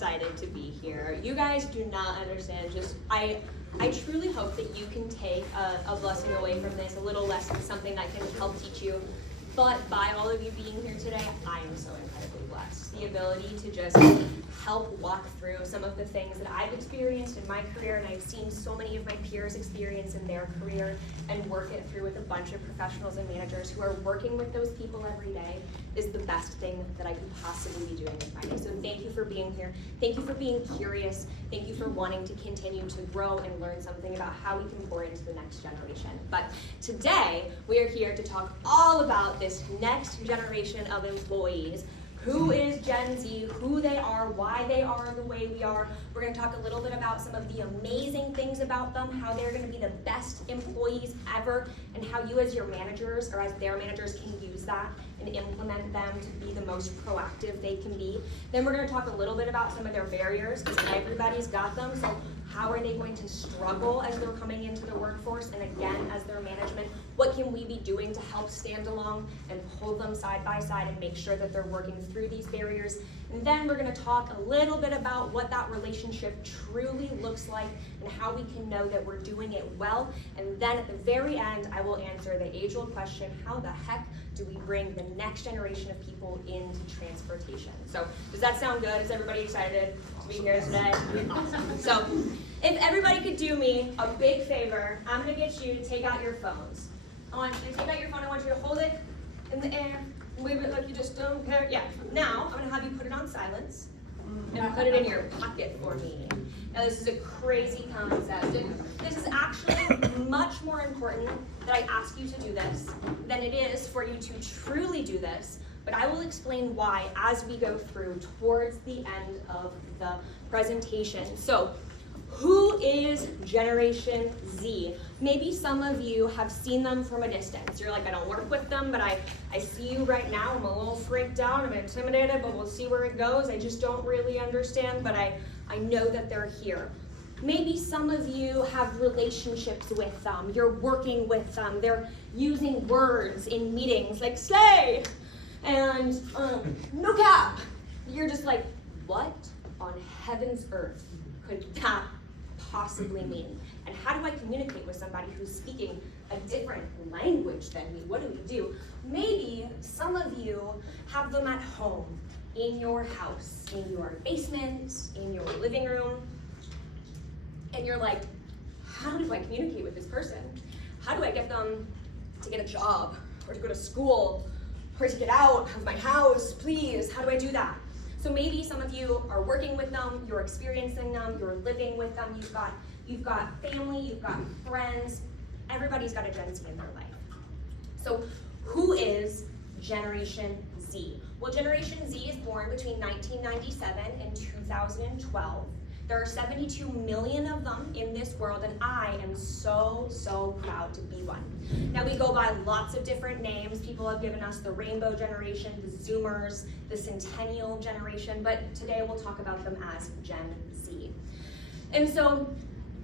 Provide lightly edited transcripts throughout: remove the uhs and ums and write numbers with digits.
excited to be here. You guys do not understand. I truly hope that you can take a blessing away from this, a little lesson, something that can help teach you. But by all of you being here today, I am so incredibly blessed. The ability to just help walk through some of the things that I've experienced in my career, and I've seen so many of my peers experience in their career, and work it through with a bunch of professionals and managers who are working with those people every day, is the best thing that I could possibly be doing with my day. So thank you for being here. Thank you for being curious. Thank you for wanting to continue to grow and learn something about how we can pour into the next generation. But today, we are here to talk all about this next generation of employees. Who is Gen Z, who they are, why they are the way we are. We're going to talk a little bit about some of the amazing things about them, how they're going to be the best employees ever, and how you as your managers, or as their managers, can use that and implement them to be the most proactive they can be. Then we're going to talk a little bit about some of their barriers, because everybody's got them. So how are they going to struggle as they're coming into the workforce? And again, as their management, what can we be doing to help stand along and pull them side by side and make sure that they're working through these barriers? And then we're going to talk a little bit about what that relationship truly looks like and how we can know that we're doing it well. And then at the very end, I will answer the age-old question, how the heck do we bring the next generation of people into transportation? So does that sound good? Is everybody excited to be here today? So if everybody could do me a big favor, I'm going to get you to take out your phones. I want you to take out your phone. I want you to hold it in the air and wave it like you just don't care. Yeah. Now, I'm going to have you put it on silence and put it in your pocket for me. Now, this is a crazy concept. This is actually much more important that I ask you to do this than it is for you to truly do this. But I will explain why as we go through towards the end of the presentation. So, who is Generation Z? Maybe some of you have seen them from a distance. You're like, I don't work with them, but I see you right now. I'm a little freaked out. I'm intimidated, but we'll see where it goes. I just don't really understand, but I know that they're here. Maybe some of you have relationships with them. You're working with them. They're using words in meetings like slay and no cap. You're just like, what on heaven's earth could that possibly mean? And how do I communicate with somebody who's speaking a different language than me? What do we do? Maybe some of you have them at home, in your house, in your basement, in your living room, and you're like, how do I communicate with this person? How do I get them to get a job, or to go to school, or to get out of my house, please? How do I do that? So maybe some of you are working with them, you're experiencing them, you're living with them, you've got family, you've got friends, everybody's got a Gen Z in their life. So who is Generation Z? Well, Generation Z is born between 1997 and 2012. There are 72 million of them in this world, and I am so, so proud to be one. Now, we go by lots of different names. People have given us the Rainbow Generation, the Zoomers, the Centennial Generation, but today we'll talk about them as Gen Z. And so,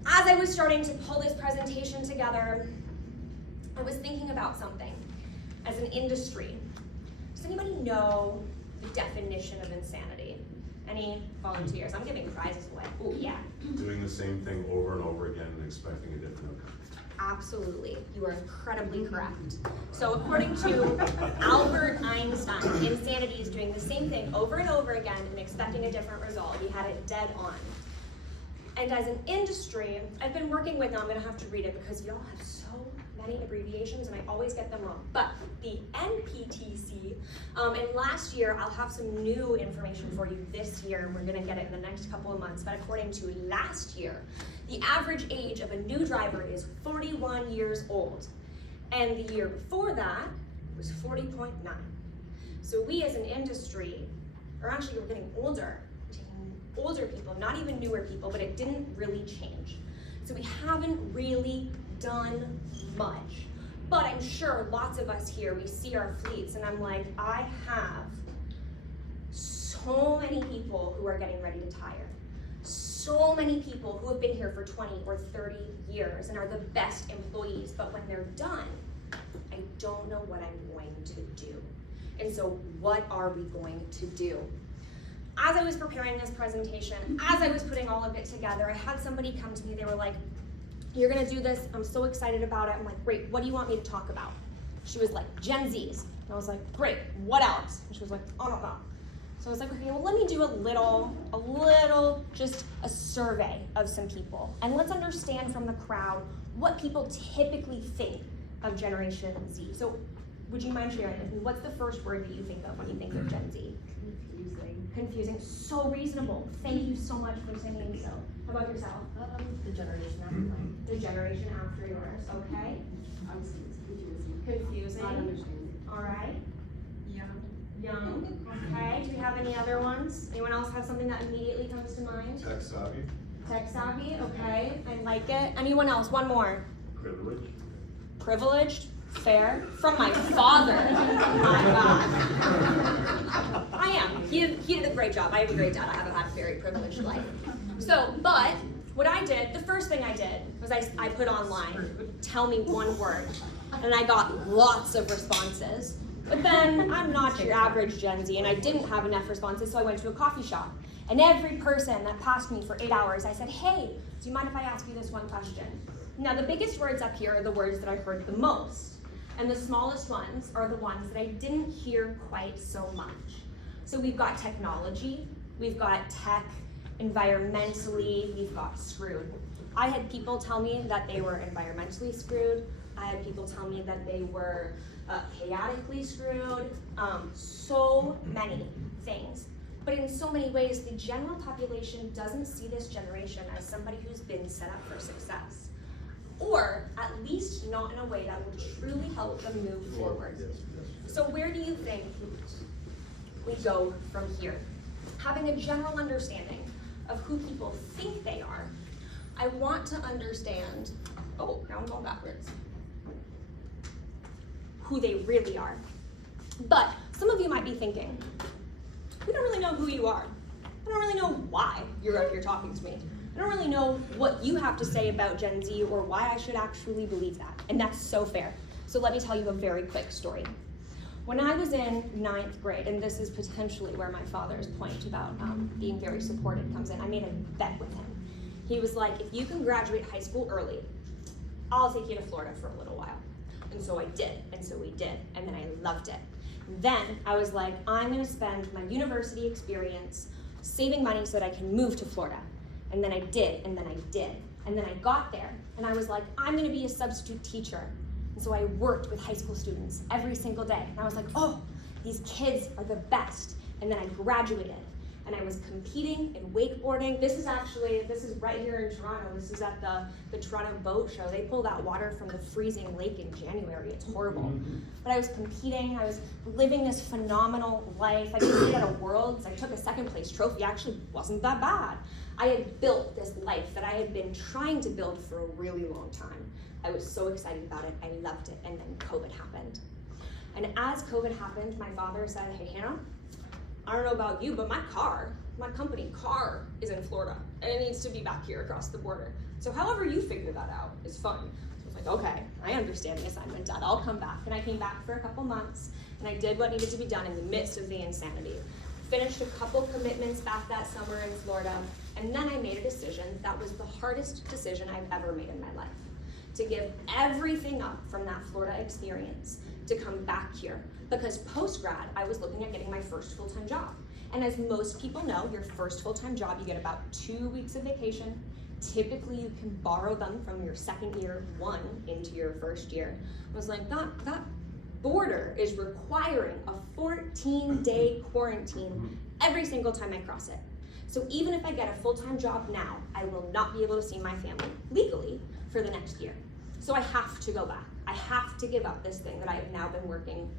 as I was starting to pull this presentation together, I was thinking about something. As an industry, does anybody know the definition of insanity? Any volunteers? I'm giving prizes away. Oh, yeah. Doing the same thing over and over again and expecting a different outcome. Absolutely. You are incredibly correct. So according to Albert Einstein, insanity is doing the same thing over and over again and expecting a different result. He had it dead on. And as an industry, I've been working with, now I'm going to have to read it because y'all have so many abbreviations and I always get them wrong. But the NPTC, and last year, I'll have some new information for you this year, and we're going to get it in the next couple of months. But according to last year, the average age of a new driver is 41 years old. And the year before that was 40.9. So we as an industry, or actually we're getting older. Older people, not even newer people, but it didn't really change. So we haven't really done much. But I'm sure lots of us here, we see our fleets, and I'm like, I have so many people who are getting ready to retire. So many people who have been here for 20 or 30 years and are the best employees, but when they're done, I don't know what I'm going to do. And so what are we going to do? as I was preparing this presentation, as I was putting all of it together, I had somebody come to me, they were like, you're gonna do this, I'm so excited about it. I'm like, great, what do you want me to talk about? She was like, Gen Zs. And I was like, great, what else? And she was like, I don't know. So I was like, okay, well, let me do a little, just a survey of some people. And let's understand from the crowd what people typically think of Generation Z. So would you mind sharing with me, what's the first word that you think of when you think of Gen Z? Confusing, so reasonable. Thank you so much for saying so. How about yourself? The generation after mine. The generation after yours, okay? Confusing. Not understanding. All right. Young. Okay, do we have any other ones? Anyone else have something that immediately comes to mind? Tech savvy, Tech savvy, okay, I like it. Anyone else? One more. privilege. Privileged, fair, from my father. My God. I am. He did a great job. I have a great dad. I have had a very privileged life. So, but what I did, the first thing I did was I put online, tell me one word, and I got lots of responses. But then I'm not your average Gen Z, and I didn't have enough responses, so I went to a coffee shop. And every person that passed me for 8 hours, I said, hey, do you mind if I ask you this one question? Now, the biggest words up here are the words that I heard the most. And the smallest ones are the ones that I didn't hear quite so much. So we've got technology, we've got tech, environmentally, we've got screwed. I had people tell me that they were environmentally screwed. I had people tell me that they were chaotically screwed. So many things. But in so many ways, the general population doesn't see this generation as somebody who's been set up for success. Or at least not in a way that will truly help them move forward. So where do you think we go from here? Having a general understanding of who people think they are, I want to understand, oh, now I'm going backwards, who they really are. But some of you might be thinking, we don't really know who you are. I don't really know why you're up here talking to me. I don't really know what you have to say about Gen Z or why I should actually believe that. And that's so fair. So let me tell you a very quick story. When I was in 9th grade, and this is potentially where my father's point about being very supportive comes in, I made a bet with him. He was like, if you can graduate high school early, I'll take you to Florida for a little while. And so I did, and so we did, and then I loved it. Then I was like, I'm gonna spend my university experience saving money so that I can move to Florida. And then I did, and then I did. And then I got there, and I was like, I'm gonna be a substitute teacher. And so I worked with high school students every single day. And I was like, oh, these kids are the best. And then I graduated, and I was competing in wakeboarding. This is right here in Toronto. This is at the Toronto Boat Show. They pull that water from the freezing lake in January. It's horrible. But I was competing. I was living this phenomenal life. I competed at a Worlds. I took a 2nd place trophy. Actually wasn't that bad. I had built this life that I had been trying to build for a really long time. I was so excited about it. I loved it. And then COVID happened. And as COVID happened, my father said, hey, Hannah, I don't know about you, but my company car is in Florida, and it needs to be back here across the border. So however you figure that out is fine. So I was like, okay, I understand the assignment, Dad, I'll come back. And I came back for a couple months, and I did what needed to be done in the midst of the insanity. Finished a couple commitments back that summer in Florida, and then I made a decision that was the hardest decision I've ever made in my life. To give everything up from that Florida experience to come back here. Because post-grad, I was looking at getting my first full-time job. And as most people know, your first full-time job, you get about 2 weeks of vacation. Typically, you can borrow them from your second year, 1 into your first year. I was like, that border is requiring a 14-day quarantine every single time I cross it. So even if I get a full-time job now, I will not be able to see my family legally for the next year. So I have to go back. I have to give up this thing that I have now been working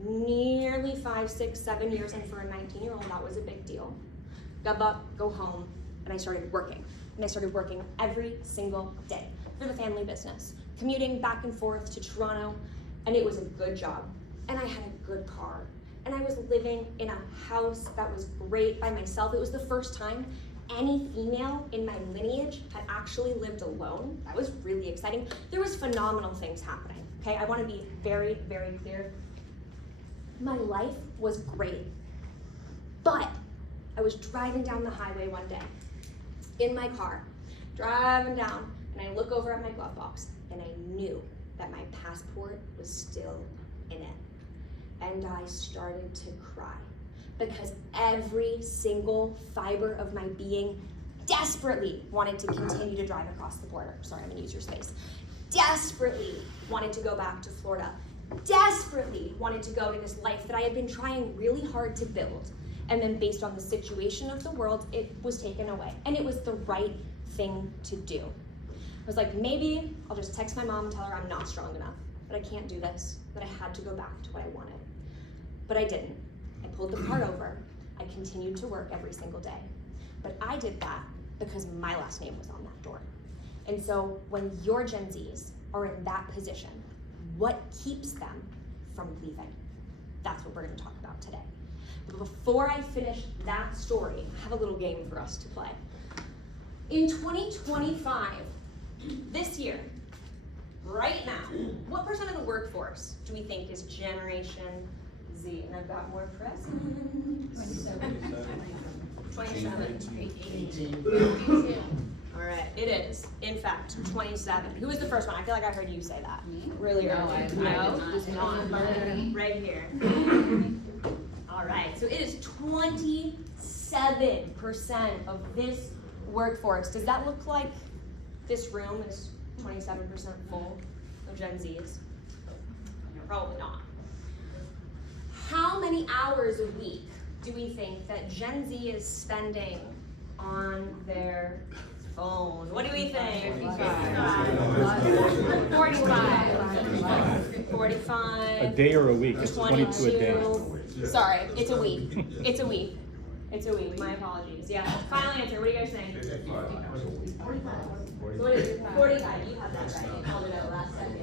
nearly 5, 6, 7 years, and for a 19-year-old, that was a big deal. Go up, go home, and I started working. And I started working every single day for the family business, commuting back and forth to Toronto, and it was a good job. And I had a good car. And I was living in a house that was great by myself. It was the first time any female in my lineage had actually lived alone. That was really exciting. There was phenomenal things happening, okay? I wanna be very, very clear. My life was great, but I was driving down the highway one day in my car, driving down, and I look over at my glove box, and I knew that my passport was still in it. And I started to cry because every single fiber of my being desperately wanted to continue to drive across the border. Sorry, I'm gonna use your space. Desperately wanted to go back to Florida. Desperately wanted to go to this life that I had been trying really hard to build. And then based on the situation of the world, it was taken away. And it was the right thing to do. I was like, maybe I'll just text my mom and tell her I'm not strong enough, that I can't do this, that I had to go back to what I wanted. But I didn't. I pulled the car over. I continued to work every single day. But I did that because my last name was on that door. And so when your Gen Zs are in that position, what keeps them from leaving? That's what we're gonna talk about today. But before I finish that story, I have a little game for us to play. In 2025, this year, right now, what percent of the workforce do we think is Generation Z? And I've got more presents. 27. 18. All right, it is, in fact, 27. Who was the first one? I feel like I heard you say that. Me? Really No, early. I did No, not. just not. Right here. All right, so it is 27% of this workforce. Does that look like this room is 27% full of Gen Zs? Probably not. How many hours a week do we think that Gen Z is spending on their phone? What do we think? 45. A day or a week? It's 22 a day. Sorry, it's a week. It's a week. It's a week. My apologies. Yeah. Final answer. What are you guys saying? 45. You have that right. I called it out last second.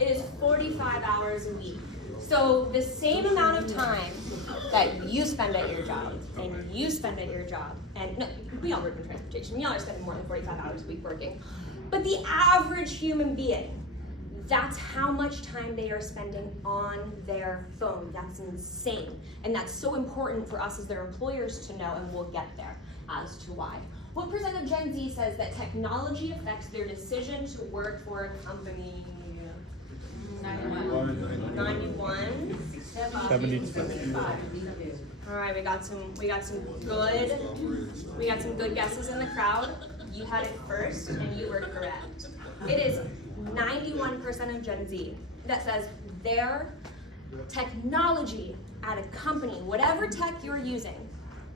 It is 45 hours a week. So the same amount of time that you spend at your job and you spend at your job, and no, we all work in transportation. We all are spending more than 45 hours a week working. But the average human being, that's how much time they are spending on their phone. That's insane. And that's so important for us as their employers to know, and we'll get there as to why. What percent of Gen Z says that technology affects their decision to work for a company? 91. 70. All right, we got some good guesses in the crowd. You had it first, and you were correct. It is 91% of Gen Z that says their technology at a company, whatever tech you're using,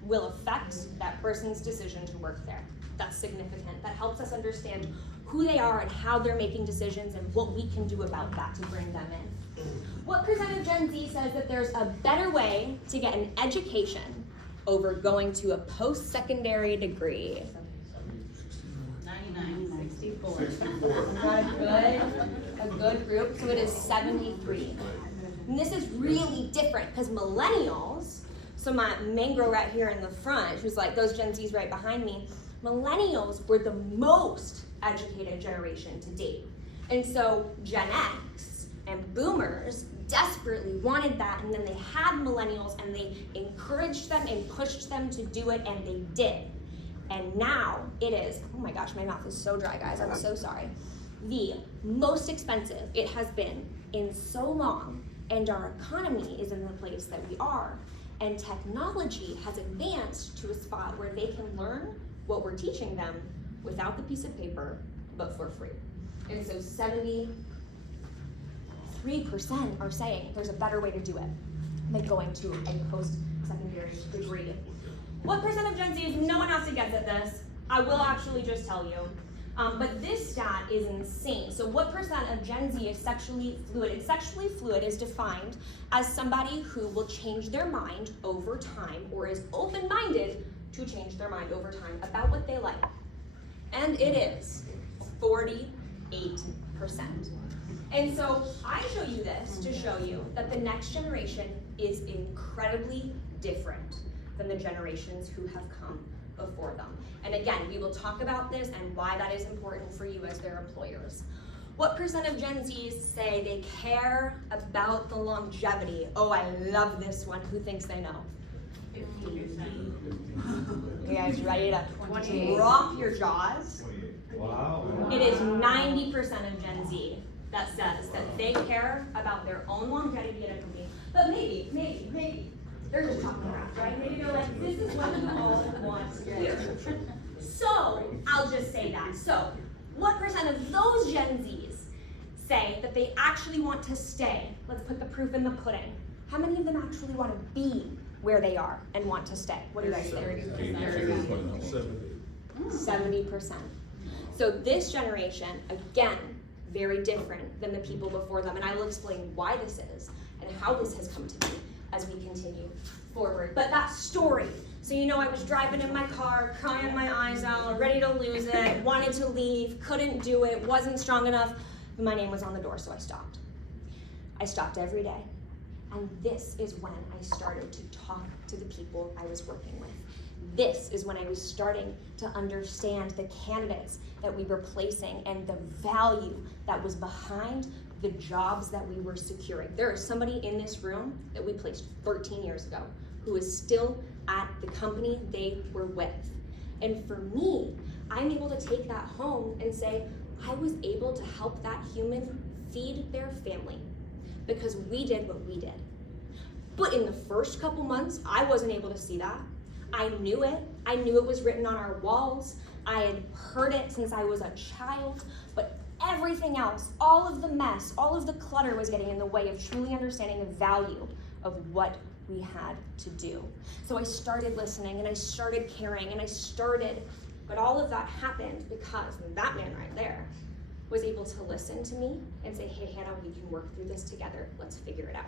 will affect that person's decision to work there. That's significant. That helps us understand who they are and how they're making decisions and what we can do about that to bring them in. What percent of Gen Z says that there's a better way to get an education over going to a post-secondary degree? 99. 64. A good group, so it is 73. And this is really different because millennials, so my main girl right here in the front, who's like those Gen Zs right behind me, millennials were the most educated generation to date. And so Gen X and boomers desperately wanted that, and then they had millennials and they encouraged them and pushed them to do it, and they did. And now it is, oh my gosh, my mouth is so dry, guys, I'm so sorry. The most expensive it has been in so long, and our economy is in the place that we are. And technology has advanced to a spot where they can learn what we're teaching them without the piece of paper, but for free. And so 73% are saying there's a better way to do it than going to a post-secondary degree. What percent of Gen Z, no one else gets at this, I will actually just tell you, but this stat is insane. So what percent of Gen Z is sexually fluid? And sexually fluid is defined as somebody who will change their mind over time or is open-minded to change their mind over time about what they like. And it is 48%. And so I show you this to show you that the next generation is incredibly different than the generations who have come before them. And again, we will talk about this and why that is important for you as their employers. What percent of Gen Zs say they care about the longevity? Oh, I love this one. Who thinks they know? You guys ready to 28. drop your jaws? Wow. It is 90% of Gen Z that says that they care about their own longevity at a company. But maybe, they're just talking crap, right? Maybe they're like, this is what you all want to hear. So, I'll just say that. So, what percent of those Gen Zs say that they actually want to stay? Let's put the proof in the pudding. How many of them actually want to be where they are and want to stay? What do you guys think? 70%. So this generation, again, very different than the people before them, and I will explain why this is and how this has come to be as we continue forward. But that story, so you know I was driving in my car, crying my eyes out, ready to lose it, wanted to leave, couldn't do it, wasn't strong enough, but my name was on the door, so I stopped. I stopped every day. And this is when I started to talk to the people I was working with. This is when I was starting to understand the candidates that we were placing and the value that was behind the jobs that we were securing. There is somebody in this room that we placed 13 years ago who is still at the company they were with. And for me, I'm able to take that home and say, I was able to help that human feed their family because we did what we did. But in the first couple months, I wasn't able to see that. I knew it. I knew it was written on our walls. I had heard it since I was a child, but everything else, all of the mess, all of the clutter was getting in the way of truly understanding the value of what we had to do. So I started listening and I started caring and but all of that happened because that man right there was able to listen to me and say, hey, Hannah, we can work through this together. Let's figure it out.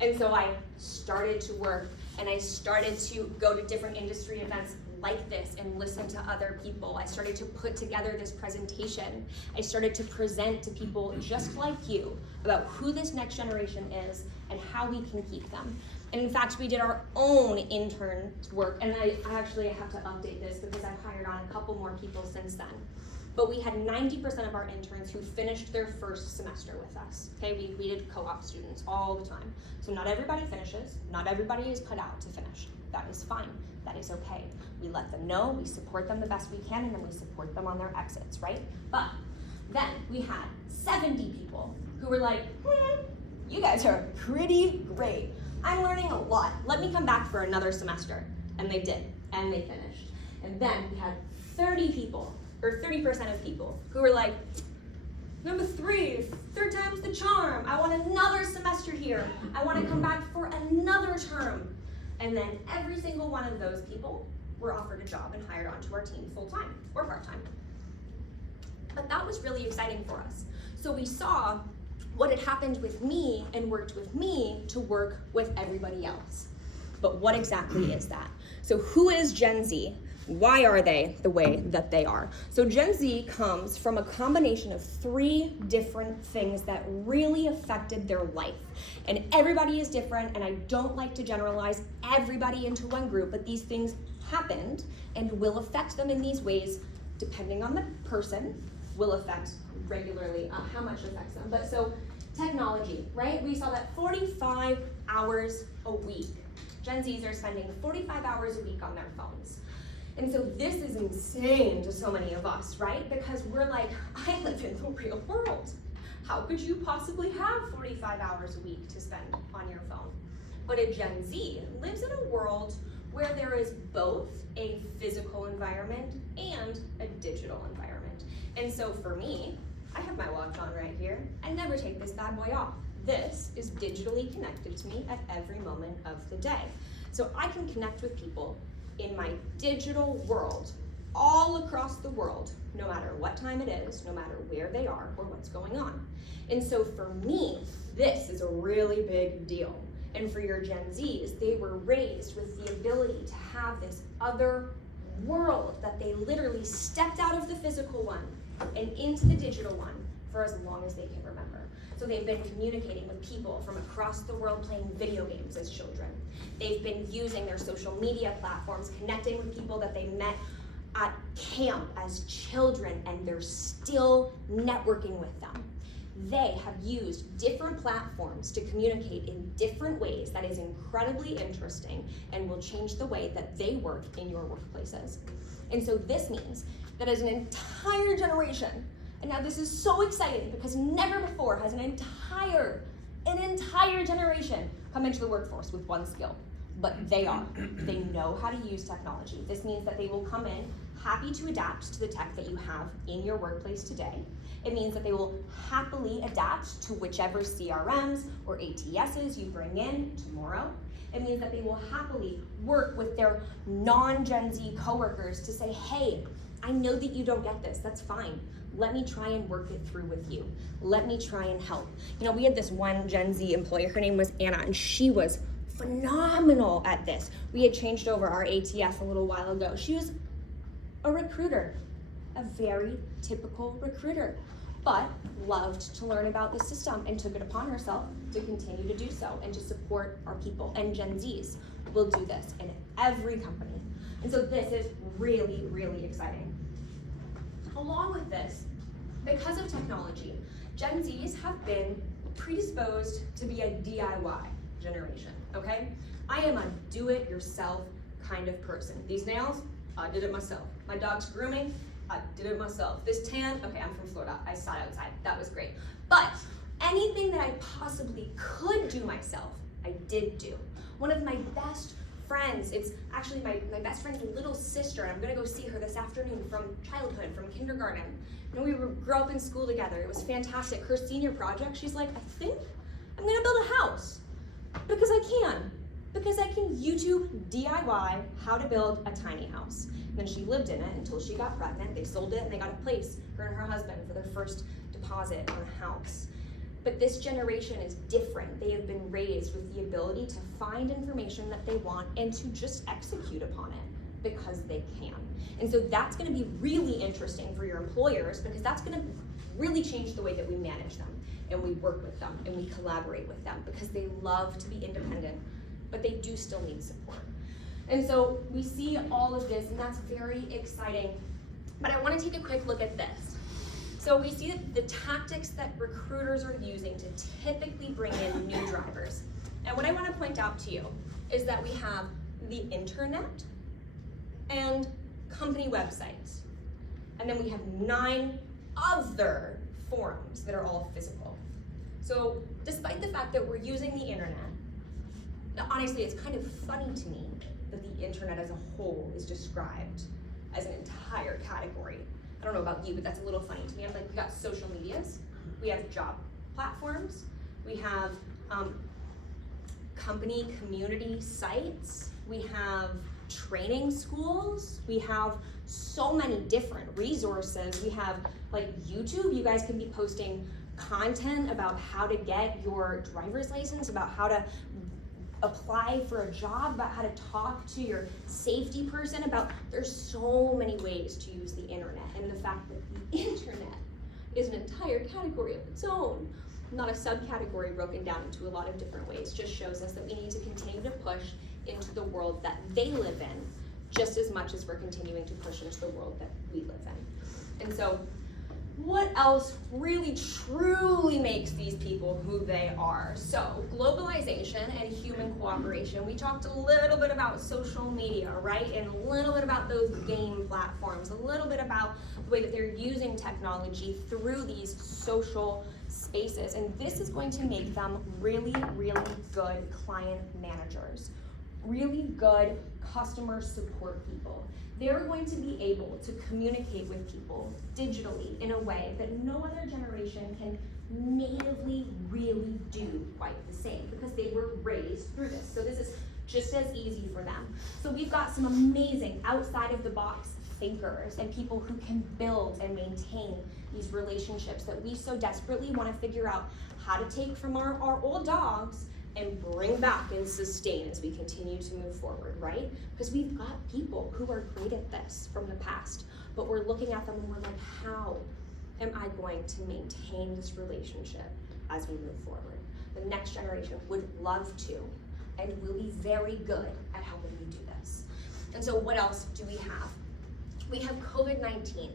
And so I started to work and I started to go to different industry events like this and listen to other people. I started to put together this presentation. I started to present to people just like you about who this next generation is and how we can keep them. And in fact, we did our own intern work, and I actually have to update this because I've hired on a couple more people since then. But we had 90% of our interns who finished their first semester with us. Okay, we did co-op students all the time. So not everybody finishes, not everybody is put out to finish. That is fine, that is okay. We let them know, we support them the best we can, and then we support them on their exits, right? But then we had 70 people who were like, you guys are pretty great. I'm learning a lot. Let me come back for another semester. And they did, and they finished. And then we had 30 people, or 30% of people, who were like, number 3, third time's the charm. I want another semester here. I want to come back for another term. And then every single one of those people were offered a job and hired onto our team full-time or part-time. But that was really exciting for us. So we saw what had happened with me and worked with me to work with everybody else. But what exactly is that? So who is Gen Z? Why are they the way that they are? So Gen Z comes from a combination of 3 different things that really affected their life. And everybody is different, and I don't like to generalize everybody into one group, but these things happened and will affect them in these ways, depending on the person, will affect regularly how much it affects them. But so technology, right? We saw that 45 hours a week. Gen Zs are spending 45 hours a week on their phones. And so this is insane to so many of us, right? Because we're like, I live in the real world. How could you possibly have 45 hours a week to spend on your phone? But a Gen Z lives in a world where there is both a physical environment and a digital environment. And so for me, I have my watch on right here. I never take this bad boy off. This is digitally connected to me at every moment of the day. So I can connect with people in my digital world, all across the world, no matter what time it is, no matter where they are or what's going on. And so for me, this is a really big deal. And for your Gen Zs, they were raised with the ability to have this other world that they literally stepped out of the physical one and into the digital one for as long as they can remember. So they've been communicating with people from across the world playing video games as children. They've been using their social media platforms, connecting with people that they met at camp as children, and they're still networking with them. they have used different platforms to communicate in different ways that is incredibly interesting and will change the way that they work in your workplaces. And so this means that as an entire generation, and now this is so exciting because never before has an entire generation come into the workforce with one skill, but they know how to use technology. This means that they will come in happy to adapt to the tech that you have in your workplace today. It means that they will happily adapt to whichever CRMs or ATSs you bring in tomorrow. It means that they will happily work with their non-Gen Z coworkers to say, hey, I know that you don't get this, that's fine. Let me try and work it through with you. Let me try and help. You know, we had this one Gen Z employee, her name was Anna, and she was phenomenal at this. We had changed over our ATS a little while ago. She was a recruiter, a very typical recruiter, but loved to learn about the system and took it upon herself to continue to do so and to support our people. And Gen Zs will do this in every company. And so this is really, really exciting. Along with this, because of technology, Gen Zs have been predisposed to be a DIY generation, okay? I am a do-it-yourself kind of person. These nails, I did it myself. My dog's grooming, I did it myself. This tan, okay, I'm from Florida, I sat outside, that was great. But anything that I possibly could do myself, I did do. One of my best friends, it's actually my best friend's little sister, and I'm gonna go see her this afternoon from childhood, from kindergarten. And we grew up in school together, it was fantastic. Her senior project, she's like, I think I'm gonna build a house, because I can YouTube DIY how to build a tiny house. And then she lived in it until she got pregnant, they sold it, and they got a place, her and her husband, for their first deposit on a house. But this generation is different. They have been raised with the ability to find information that they want and to just execute upon it because they can. And so that's gonna be really interesting for your employers because that's gonna really change the way that we manage them and we work with them and we collaborate with them because they love to be independent, but they do still need support. And so we see all of this and that's very exciting. But I wanna take a quick look at this. So we see that the tactics that recruiters are using to typically bring in new drivers. And what I want to point out to you is that we have the internet and company websites. And then we have 9 other forums that are all physical. So despite the fact that we're using the internet, now honestly, it's kind of funny to me that the internet as a whole is described as an entire category. I don't know about you, but that's a little funny to me. I'm like, we got social medias, we have job platforms, we have company community sites, we have training schools, we have so many different resources. We have like YouTube, you guys can be posting content about how to get your driver's license, about how to apply for a job, about how to talk to your safety person, about there's so many ways to use the internet. And the fact that the internet is an entire category of its own, not a subcategory broken down into a lot of different ways, just shows us that we need to continue to push into the world that they live in just as much as we're continuing to push into the world that we live in. And so what else really truly makes these people who they are? So globalization and human cooperation. We talked a little bit about social media, right? And a little bit about those game platforms, a little bit about the way that they're using technology through these social spaces. And this is going to make them really, really good client managers, really good customer support people. They're going to be able to communicate with people digitally in a way that no other generation can natively really do quite the same because they were raised through this. So this is just as easy for them. So we've got some amazing outside of the box thinkers and people who can build and maintain these relationships that we so desperately want to figure out how to take from our old dogs and bring back and sustain as we continue to move forward, right? Because we've got people who are great at this from the past, but we're looking at them and we're like, how am I going to maintain this relationship as we move forward? The next generation would love to and will be very good at helping you do this. And so what else do we have? We have COVID-19.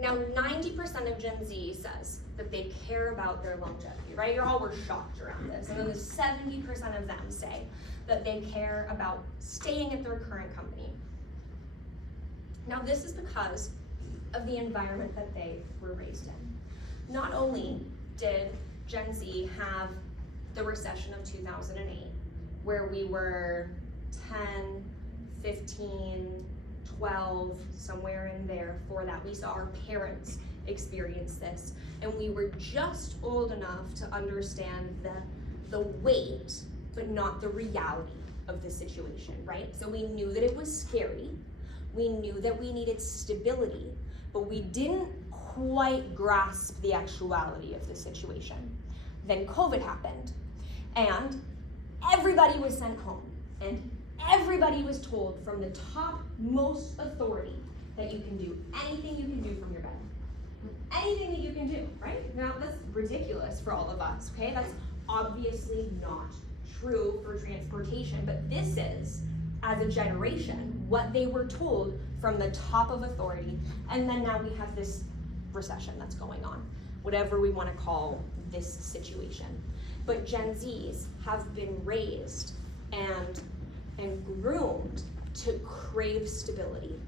Now, 90% of Gen Z says that they care about their longevity, right? You all were shocked around this. And then there's 70% of them say that they care about staying at their current company. Now, this is because of the environment that they were raised in. Not only did Gen Z have the recession of 2008, where we were 10, 15, 12, somewhere in there for that. We saw our parents experience this, and we were just old enough to understand the weight, but not the reality of the situation, right? So we knew that it was scary. We knew that we needed stability, but we didn't quite grasp the actuality of the situation. Then COVID happened, and everybody was sent home, and everybody was told from the top most authority that you can do anything you can do from your bed. Anything that you can do, right? Now that's ridiculous for all of us, okay? That's obviously not true for transportation, but this is, as a generation, what they were told from the top of authority, and then now we have this recession that's going on, whatever we want to call this situation. But Gen Zs have been raised and groomed to crave stability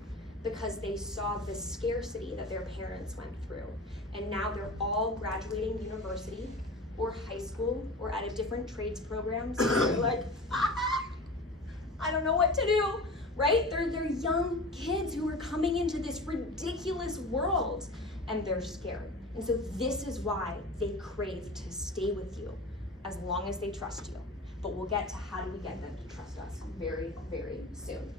because they saw the scarcity that their parents went through. And now they're all graduating university or high school or at a different trades programs. And they're like, I don't know what to do, right? They're young kids who are coming into this ridiculous world and they're scared. And so this is why they crave to stay with you as long as they trust you. But we'll get to how do we get them to trust us very, very soon.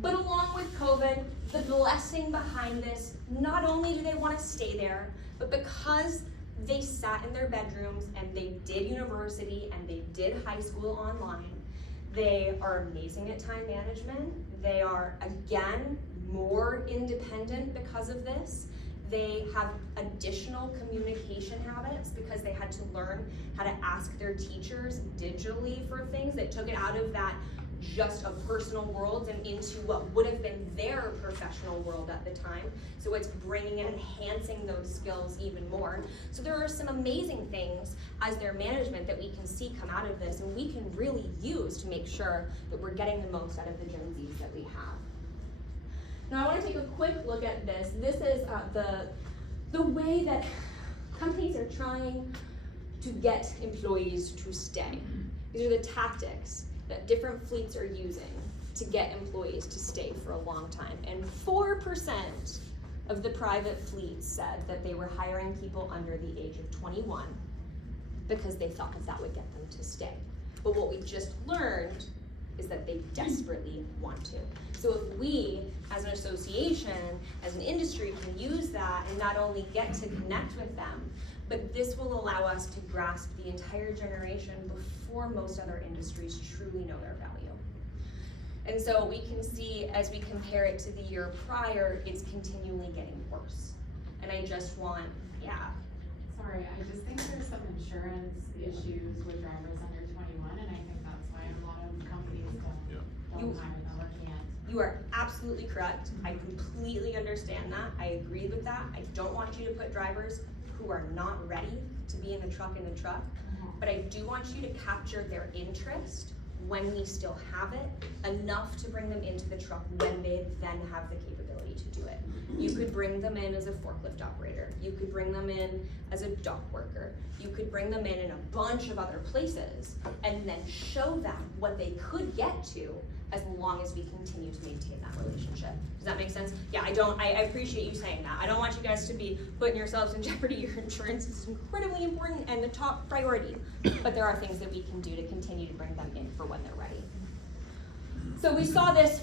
But along with COVID, the blessing behind this, not only do they want to stay there, but because they sat in their bedrooms and they did university and they did high school online, they are amazing at time management. They are, again, more independent because of this. They have additional communication habits because they had to learn how to ask their teachers digitally for things that took it out of that just a personal world and into what would have been their professional world at the time. So it's bringing and enhancing those skills even more. So there are some amazing things as their management that we can see come out of this and we can really use to make sure that we're getting the most out of the Gen Zs that we have. Now I want to take a quick look at this. This is the way that companies are trying to get employees to stay. These are the tactics that different fleets are using to get employees to stay for a long time. And 4% of the private fleets said that they were hiring people under the age of 21 because they thought that would get them to stay. But what we just learned is that they desperately want to. So if we, as an association, as an industry, can use that and not only get to connect with them, but this will allow us to grasp the entire generation before most other industries truly know their value. And so we can see, as we compare it to the year prior, it's continually getting worse. And I just want, Sorry, I just think there's some insurance issues with drivers under 21, and I think that's why a lot of companies don't hire them or can't. You are absolutely correct. I completely understand that. I agree with that. I don't want you to put drivers who are not ready to be in the truck, but I do want you to capture their interest when we still have it, enough to bring them into the truck when they then have the capability to do it. You could bring them in as a forklift operator. You could bring them in as a dock worker. You could bring them in a bunch of other places and then show them what they could get to as long as we continue to maintain that relationship. Does that make sense? Yeah, I appreciate you saying that. I don't want you guys to be putting yourselves in jeopardy. Your insurance is incredibly important and the top priority, but there are things that we can do to continue to bring them in for when they're ready. So we saw this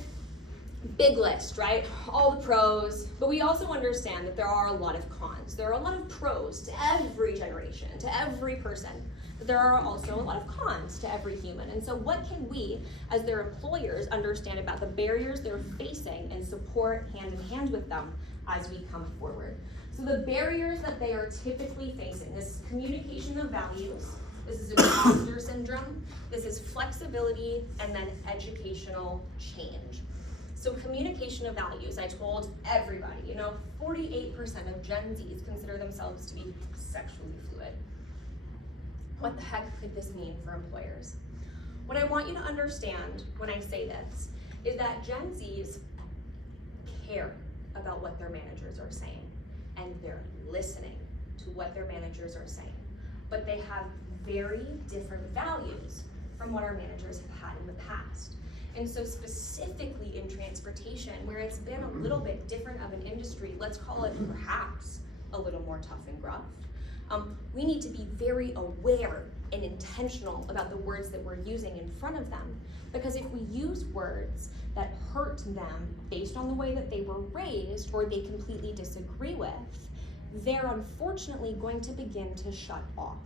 big list, right? All the pros, but we also understand that there are a lot of cons. There are a lot of pros to every generation, to every person, but there are also a lot of cons to every human. And so what can we, as their employers, understand about the barriers they're facing and support hand in hand with them as we come forward? So the barriers that they are typically facing, this is communication of values, this is imposter syndrome, this is flexibility, and then educational change. So communication of values, I told everybody, 48% of Gen Zs consider themselves to be sexually fluid. What the heck could this mean for employers? What I want you to understand when I say this is that Gen Zs care about what their managers are saying, and they're listening to what their managers are saying. But they have very different values from what our managers have had in the past. And so specifically in transportation, where it's been a little bit different of an industry, let's call it perhaps a little more tough and gruff, we need to be very aware and intentional about the words that we're using in front of them. Because if we use words that hurt them based on the way that they were raised or they completely disagree with, they're unfortunately going to begin to shut off.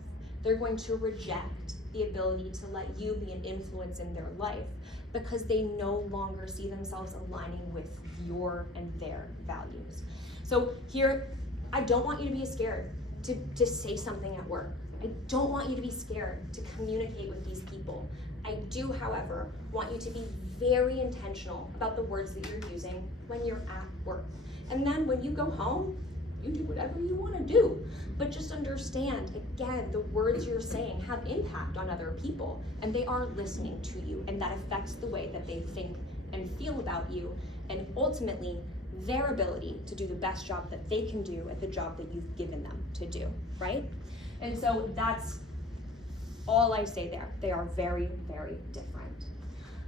They're going to reject the ability to let you be an influence in their life because they no longer see themselves aligning with your and their values. So here, I don't want you to be scared to say something at work. I don't want you to be scared to communicate with these people. I do, however, want you to be very intentional about the words that you're using when you're at work. And then when you go home, you do whatever you want to do. But just understand, again, the words you're saying have impact on other people, and they are listening to you, and that affects the way that they think and feel about you, and ultimately their ability to do the best job that they can do at the job that you've given them to do, right? And so that's all I say there. They are very, very different.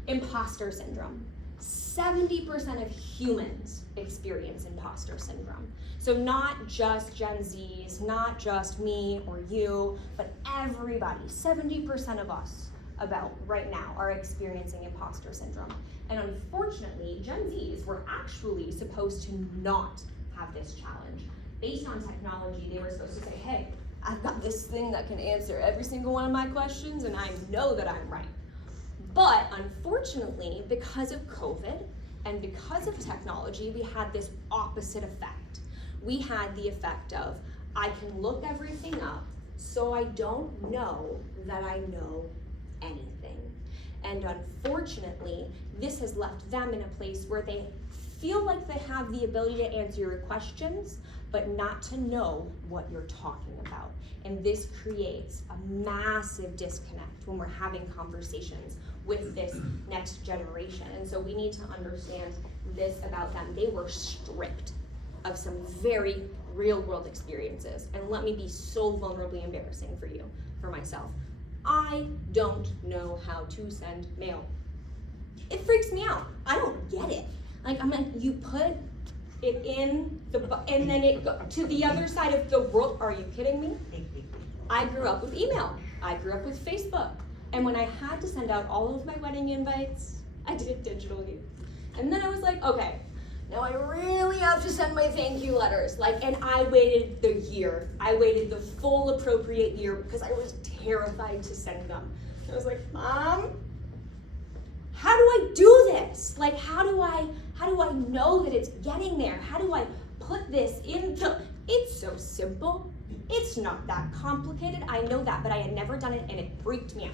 Imposter syndrome. 70% of humans experience imposter syndrome. So not just Gen Zs, not just me or you, but everybody, 70% of us about right now are experiencing imposter syndrome. And unfortunately, Gen Zs were actually supposed to not have this challenge. Based on technology, they were supposed to say, hey, I've got this thing that can answer every single one of my questions and I know that I'm right. But unfortunately, because of COVID and because of technology, we had this opposite effect. We had the effect of, I can look everything up, so I don't know that I know anything. And unfortunately, this has left them in a place where they feel like they have the ability to answer your questions, but not to know what you're talking about. And this creates a massive disconnect when we're having conversations with this next generation. And so we need to understand this about them. They were stripped of some very real world experiences. And let me be so vulnerably embarrassing for you, for myself. I don't know how to send mail. It freaks me out. I don't get it. Like, I'm like, you put it in and then it go to the other side of the world. Are you kidding me? I grew up with email. I grew up with Facebook. And when I had to send out all of my wedding invites, I did it digitally. And then I was like, okay, now I really have to send my thank you letters. And I waited the year. I waited the full appropriate year because I was terrified to send them. I was like, Mom, how do I do this? How do I know that it's getting there? How do I put this in it's so simple. It's not that complicated. I know that, but I had never done it and it freaked me out.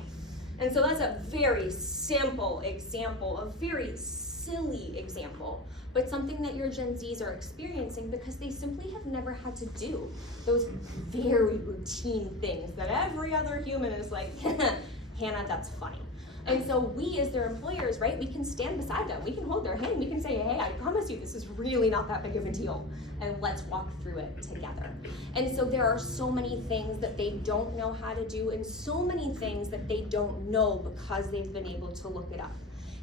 And so that's a very simple example, a very silly example, but something that your Gen Zs are experiencing because they simply have never had to do those very routine things that every other human is like, Hannah, that's funny. And so we as their employers, right, we can stand beside them. We can hold their hand. We can say, hey, I promise you this is really not that big of a deal. And let's walk through it together. And so there are so many things that they don't know how to do and so many things that they don't know because they've been able to look it up.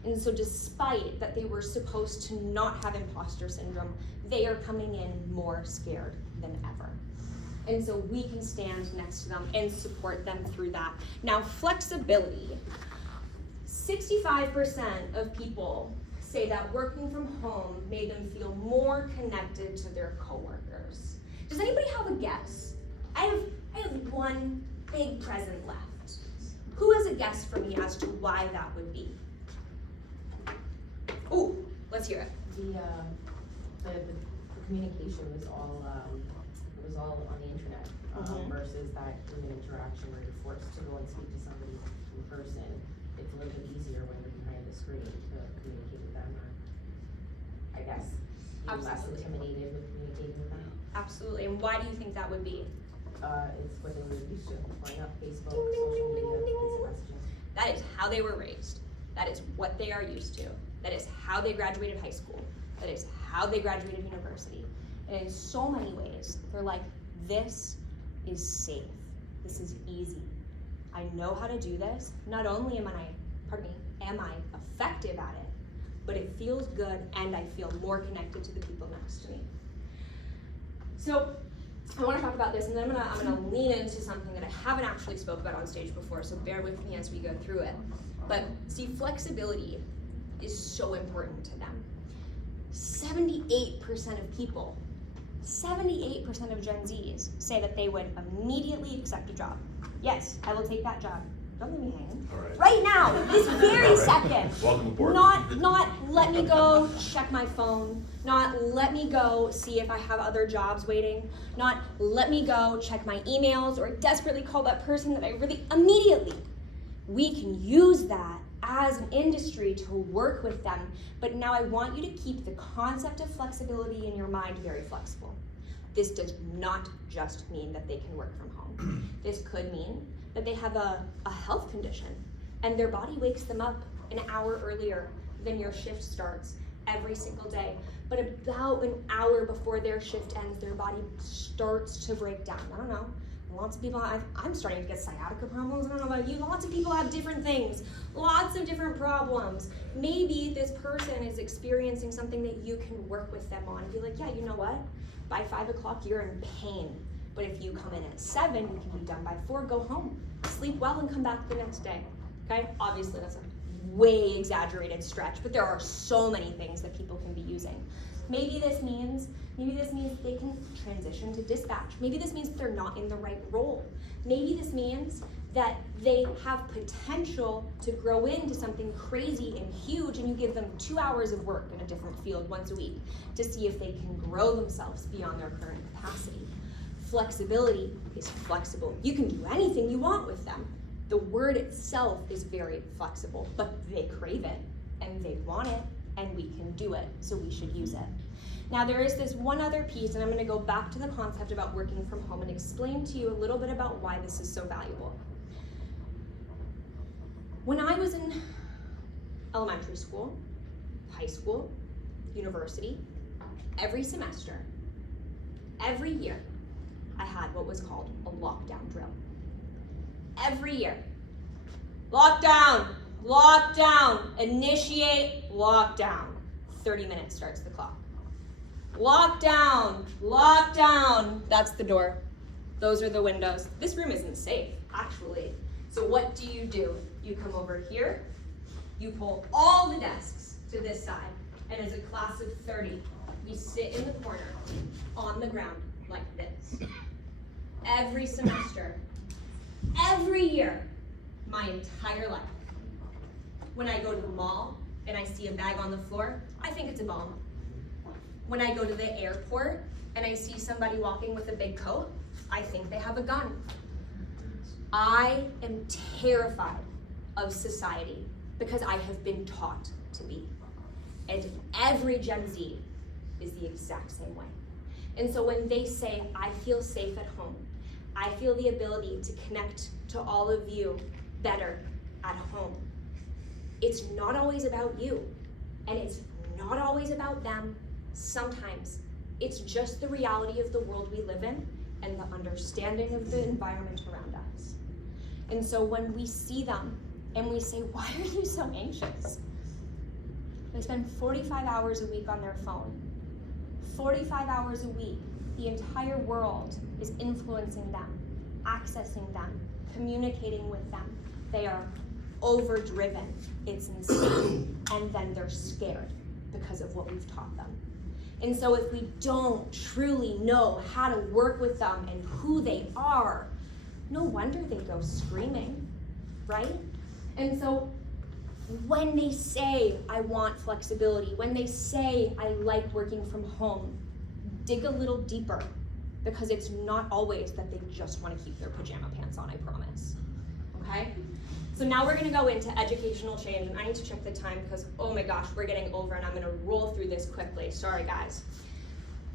And so despite that they were supposed to not have imposter syndrome, they are coming in more scared than ever. And so we can stand next to them and support them through that. Now, flexibility. 65% of people say that working from home made them feel more connected to their coworkers. Does anybody have a guess? I have one big present left. Who has a guess for me as to why that would be? Oh, let's hear it. The communication was all on the internet versus that human interaction where you're forced to go and speak to somebody in person. It's a little bit easier when you're behind the screen to communicate with them or less Absolutely. intimidated with communicating with them. Absolutely, and why do you think that would be? It's what they were used to, growing up, Facebook, Ding, ding, social ding, media, ding, ding, instant ding. messaging. That is how they were raised. That is what they are used to. That is how they graduated high school. That is how they graduated university. And in so many ways, they're like, this is safe. This is easy. I know how to do this. Not only am I effective at it, but it feels good and I feel more connected to the people next to me. So I want to talk about this, and then I'm gonna lean into something that I haven't actually spoke about on stage before, so bear with me as we go through it. But see, flexibility is so important to them. 78% of people, 78% of Gen Zs say that they would immediately accept a job. Yes, I will take that job. Don't leave me hanging. All right. Right now, this very All right. second. Welcome aboard. Not let me go check my phone. Not let me go see if I have other jobs waiting. Not let me go check my emails or desperately call that person that I really immediately. We can use that as an industry to work with them, but now I want you to keep the concept of flexibility in your mind very flexible. This does not just mean that they can work from home. This could mean that they have a health condition and their body wakes them up an hour earlier than your shift starts every single day. But about an hour before their shift ends, their body starts to break down. I don't know. Lots of people, I'm starting to get sciatica problems. I don't know about you. Lots of people have different things, lots of different problems. Maybe this person is experiencing something that you can work with them on and be like, yeah, you know what? By 5 o'clock, you're in pain. But if you come in at 7, you can be done by 4, go home, sleep well, and come back the next day. Okay? Obviously, that's a way exaggerated stretch, but there are so many things that people can be using. Maybe this means they can transition to dispatch. Maybe this means they're not in the right role. Maybe this means that they have potential to grow into something crazy and huge, and you give them 2 hours of work in a different field once a week to see if they can grow themselves beyond their current capacity. Flexibility is flexible. You can do anything you want with them. The word itself is very flexible, but they crave it, and they want it, and we can do it, so we should use it. Now there is this one other piece, and I'm gonna go back to the concept about working from home and explain to you a little bit about why this is so valuable. When I was in elementary school, high school, university, every semester, every year, I had what was called a lockdown drill. Every year. Lockdown, lockdown, initiate lockdown. 30 minutes starts the clock. Lockdown, lockdown. That's the door. Those are the windows. This room isn't safe, actually. So what do? You come over here, you pull all the desks to this side, and as a class of 30, we sit in the corner on the ground like this. Every semester, every year, my entire life. When I go to the mall and I see a bag on the floor, I think it's a bomb. When I go to the airport and I see somebody walking with a big coat, I think they have a gun. I am terrified of society because I have been taught to be. And every Gen Z is the exact same way. And so when they say, I feel safe at home, I feel the ability to connect to all of you better at home, it's not always about you, and it's not always about them. Sometimes it's just the reality of the world we live in and the understanding of the environment around us. And so when we see them and we say, why are you so anxious? They spend 45 hours a week on their phone. 45 hours a week, the entire world is influencing them, accessing them, communicating with them. They are overdriven, it's insane, and then they're scared because of what we've taught them. And so if we don't truly know how to work with them and who they are, no wonder they go screaming, right? And so when they say, I want flexibility, when they say, I like working from home, dig a little deeper, because it's not always that they just want to keep their pajama pants on, I promise, okay? So now we're gonna go into educational change, and I need to check the time because, oh my gosh, we're getting over and I'm gonna roll through this quickly. Sorry, guys.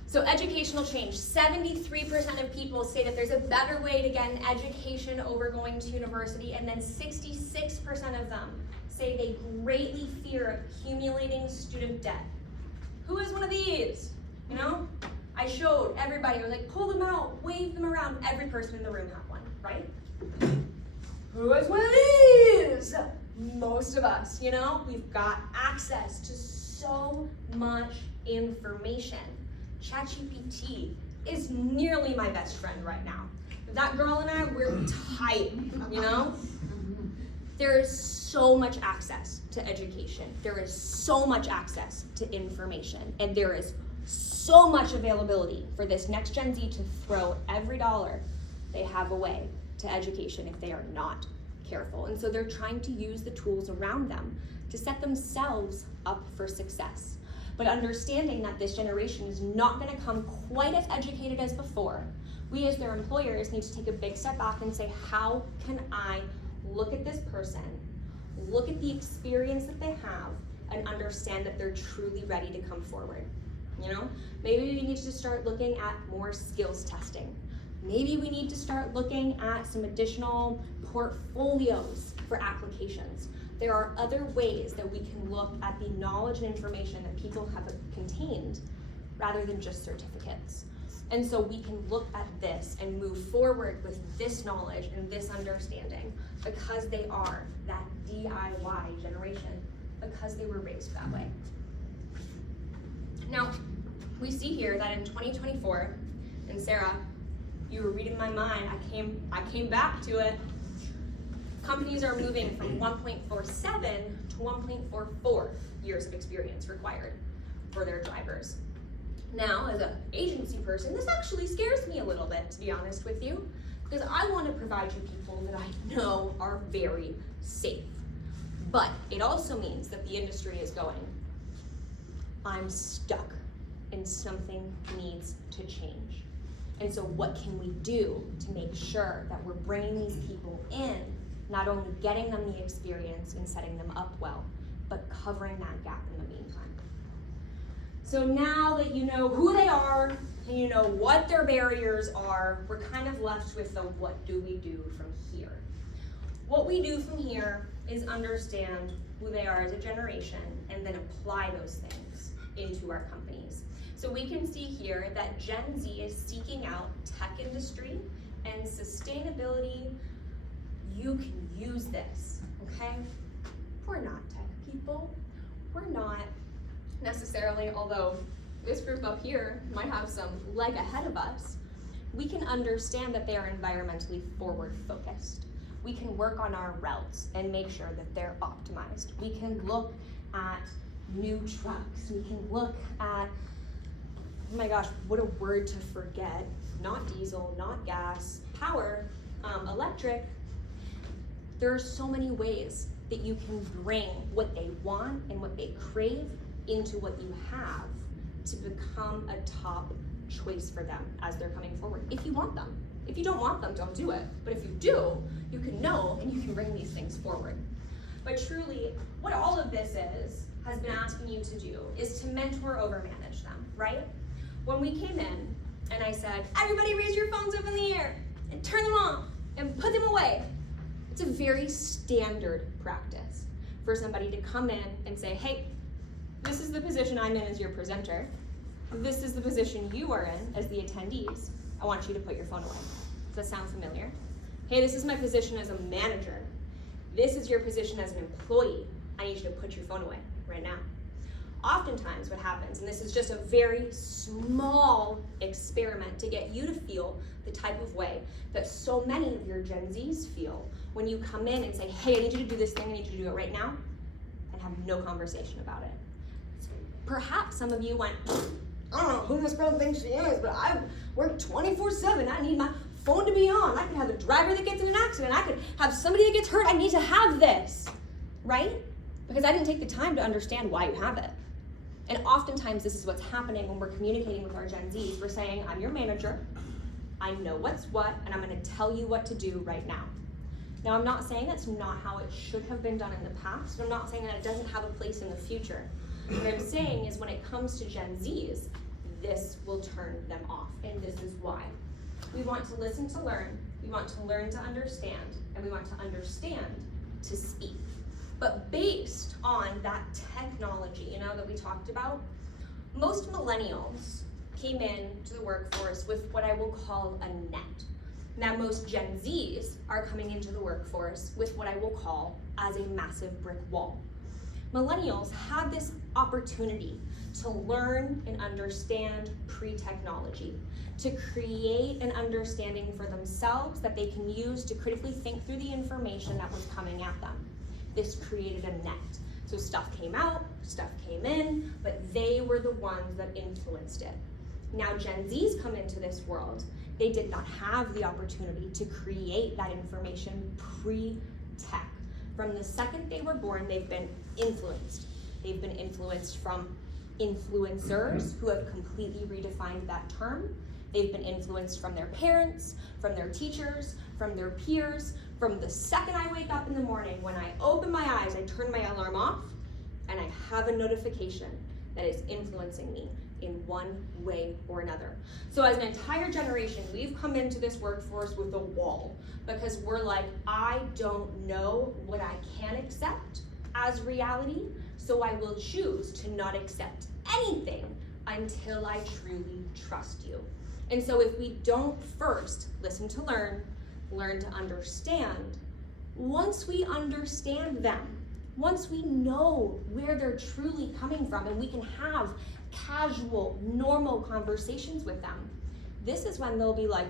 So educational change, 73% of people say that there's a better way to get an education over going to university, and then 66% of them say they greatly fear accumulating student debt. Who is one of these? You know? I showed everybody, I was like, pull them out, wave them around. Every person in the room had one, right? Who is one of these? Most of us, you know? We've got access to so much information. ChatGPT is nearly my best friend right now. That girl and I, we're tight, you know? There is so much access to education. There is so much access to information. And there is so much availability for this next Gen Z to throw every dollar they have away to education if they are not careful. And so they're trying to use the tools around them to set themselves up for success. But understanding that this generation is not gonna come quite as educated as before, we as their employers need to take a big step back and say, how can I look at this person, look at the experience that they have, and understand that they're truly ready to come forward, you know? Maybe we need to start looking at more skills testing. Maybe we need to start looking at some additional portfolios for applications. There are other ways that we can look at the knowledge and information that people have contained rather than just certificates. And so we can look at this and move forward with this knowledge and this understanding because they are that DIY generation, because they were raised that way. Now, we see here that in 2024, and Sarah, you were reading my mind, I came back to it. Companies are moving from 1.47 to 1.44 years of experience required for their drivers. Now, as an agency person, this actually scares me a little bit, to be honest with you, because I want to provide you people that I know are very safe. But it also means that the industry is going, I'm stuck and something needs to change. And so what can we do to make sure that we're bringing these people in, not only getting them the experience and setting them up well, but covering that gap in the meantime. So now that you know who they are and you know what their barriers are, we're kind of left with the what do we do from here. What we do from here is understand who they are as a generation and then apply those things into our companies. So we can see here that Gen Z is seeking out tech industry and sustainability. You can use this, okay? We're not tech people. We're not necessarily, although this group up here might have some leg ahead of us, we can understand that they are environmentally forward focused. We can work on our routes and make sure that they're optimized. We can look at new trucks. We can look at, oh my gosh, what a word to forget. Not diesel, not gas, power, electric. There are so many ways that you can bring what they want and what they crave into what you have to become a top choice for them as they're coming forward, if you want them. If you don't want them, don't do it. But if you do, you can know and you can bring these things forward. But truly, what all of this has been asking you to do is to mentor over manage them, right? When we came in and I said, everybody raise your phones up in the air and turn them off and put them away. It's a very standard practice for somebody to come in and say, hey, this is the position I'm in as your presenter. This is the position you are in as the attendees. I want you to put your phone away. Does that sound familiar? Hey, this is my position as a manager. This is your position as an employee. I need you to put your phone away right now. Oftentimes what happens, and this is just a very small experiment to get you to feel the type of way that so many of your Gen Zs feel when you come in and say, hey, I need you to do this thing, I need you to do it right now, and have no conversation about it. So perhaps some of you went, I don't know who this girl thinks she is, but I work 24/7. I need my phone to be on. I could have a driver that gets in an accident. I could have somebody that gets hurt. I need to have this, right? Because I didn't take the time to understand why you have it. And oftentimes this is what's happening when we're communicating with our Gen Zs. We're saying, I'm your manager, I know what's what, and I'm gonna tell you what to do right now. Now, I'm not saying that's not how it should have been done in the past. I'm not saying that it doesn't have a place in the future. What I'm saying is when it comes to Gen Zs, this will turn them off, and this is why. We want to listen to learn, we want to learn to understand, and we want to understand to speak. But based on that technology, that we talked about, most millennials came into the workforce with what I will call a net. Now, most Gen Zs are coming into the workforce with what I will call as a massive brick wall. Millennials had this opportunity to learn and understand pre-technology, to create an understanding for themselves that they can use to critically think through the information that was coming at them. This created a net. So stuff came out, stuff came in, but they were the ones that influenced it. Now Gen Zs come into this world, they did not have the opportunity to create that information pre-tech. From the second they were born, they've been influenced. They've been influenced from influencers who have completely redefined that term. They've been influenced from their parents, from their teachers, from their peers. From the second I wake up in the morning, when I open my eyes, I turn my alarm off, and I have a notification that is influencing me in one way or another. So as an entire generation, we've come into this workforce with a wall because we're like, I don't know what I can accept as reality, so I will choose to not accept anything until I truly trust you. And so if we don't first listen to learn to understand, once we understand them, once we know where they're truly coming from and we can have casual, normal conversations with them, this is when they'll be like,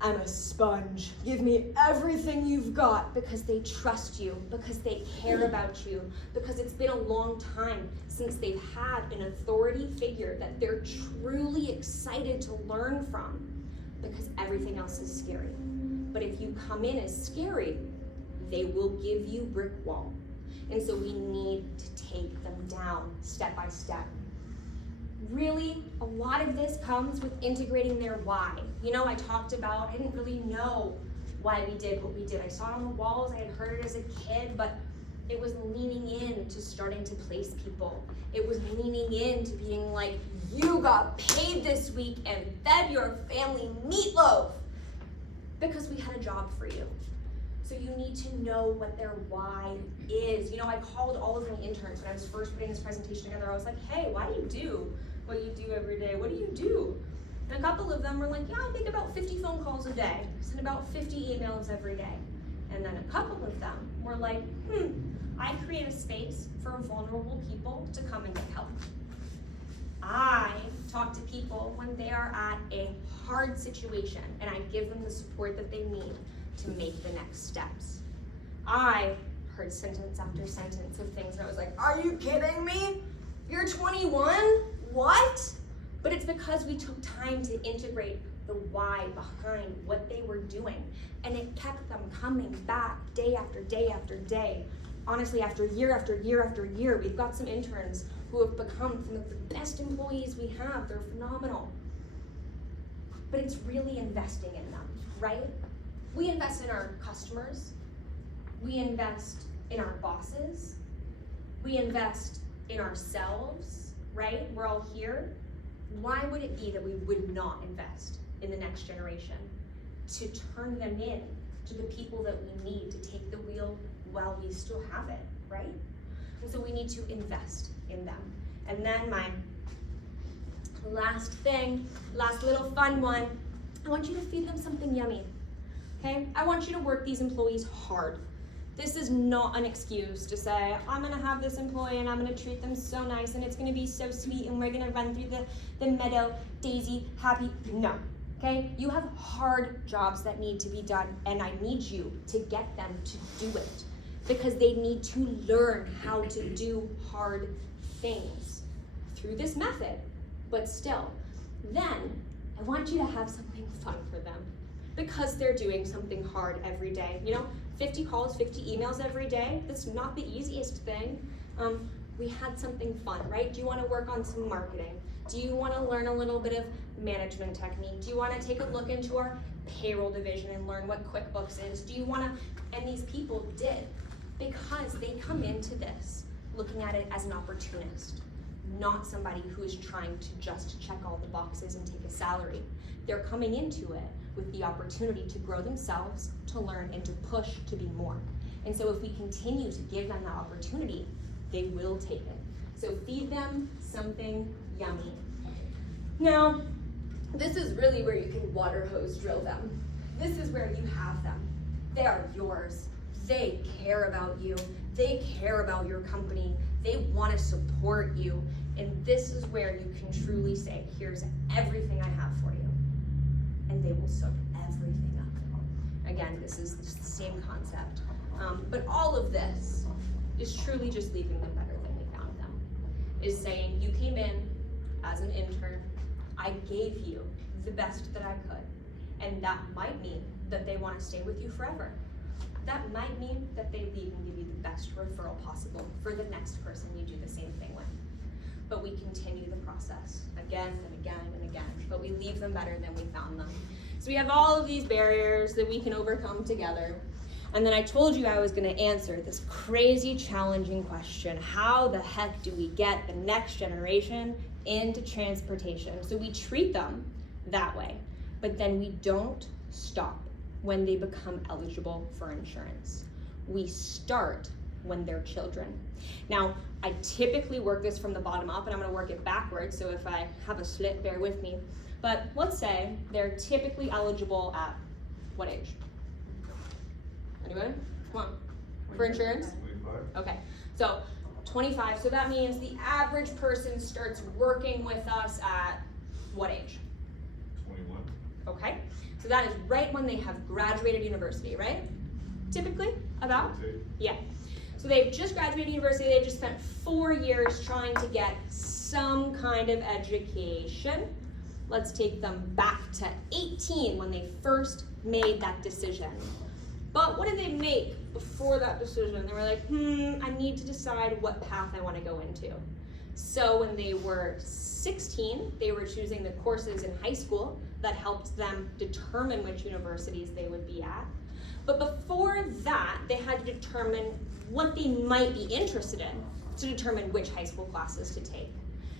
I'm a sponge. Give me everything you've got, because they trust you, because they care about you, because it's been a long time since they've had an authority figure that they're truly excited to learn from, because everything else is scary. But if you come in as scary, they will give you brick wall. And so we need to take them down step by step. Really, a lot of this comes with integrating their why. I talked about, I didn't really know why we did what we did. I saw it on the walls, I had heard it as a kid, but it was leaning in to starting to place people. It was leaning in to being like, you got paid this week and fed your family meatloaf because we had a job for you. So you need to know what their why is. I called all of my interns when I was first putting this presentation together. I was like, hey, why do you do what you do every day? What do you do? And a couple of them were like, yeah, I make about 50 phone calls a day. I send about 50 emails every day. And then a couple of them were like, I create a space for vulnerable people to come and get help. I talk to people when they are at a hard situation, and I give them the support that they need to make the next steps. I heard sentence after sentence of things, and I was like, are you kidding me? You're 21? What? But it's because we took time to integrate the why behind what they were doing, and it kept them coming back day after day after day. Honestly, after year after year after year, we've got some interns who have become some of the best employees we have. They're phenomenal. But it's really investing in them, right? We invest in our customers. We invest in our bosses. We invest in ourselves, right? We're all here. Why would it be that we would not invest in the next generation to turn them in to the people that we need to take the wheel while we still have it, right? And so we need to invest in them. And then my last thing, last little fun one, I want you to feed them something yummy, okay? I want you to work these employees hard. This is not an excuse to say, I'm gonna have this employee and I'm gonna treat them so nice and it's gonna be so sweet and we're gonna run through the meadow, daisy, happy. No, okay? You have hard jobs that need to be done, and I need you to get them to do it, because they need to learn how to do hard things through this method. But still, then I want you to have something fun for them, because they're doing something hard every day. 50 calls, 50 emails every day, that's not the easiest thing. We had something fun, right? Do you want to work on some marketing? Do you want to learn a little bit of management technique? Do you want to take a look into our payroll division and learn what QuickBooks is? Do you wanna, and these people did, because they come into this looking at it as an opportunist, not somebody who is trying to just check all the boxes and take a salary. They're coming into it with the opportunity to grow themselves, to learn, and to push to be more. And so if we continue to give them that opportunity, they will take it. So feed them something yummy. Now, this is really where you can water hose drill them. This is where you have them. They are yours. They care about you. They care about your company. They want to support you. And this is where you can truly say, here's everything I have for you. And they will soak everything up. Again, this is just the same concept. But all of this is truly just leaving them better than we found them. Is saying, you came in as an intern, I gave you the best that I could. And that might mean that they want to stay with you forever. That might mean that they leave and give you the best referral possible for the next person you do the same thing with. But we continue the process again and again and again, but we leave them better than we found them. So we have all of these barriers that we can overcome together. And then I told you I was gonna answer this crazy challenging question: how the heck do we get the next generation into transportation? So we treat them that way, but then we don't stop when they become eligible for insurance. We start when they're children. Now, I typically work this from the bottom up, and I'm gonna work it backwards, so if I have a slip, bear with me. But let's say they're typically eligible at what age? Anybody? Come on. For insurance? 25. Okay, so 25, so that means the average person starts working with us at what age? 21. Okay, so that is right when they have graduated university, right? Typically, about? Yeah. So they've just graduated university, they've just spent 4 years trying to get some kind of education. Let's take them back to 18 when they first made that decision. But what did they make before that decision? They were like, I need to decide what path I want to go into. So when they were 16, they were choosing the courses in high school that helped them determine which universities they would be at. But before that, they had to determine what they might be interested in to determine which high school classes to take.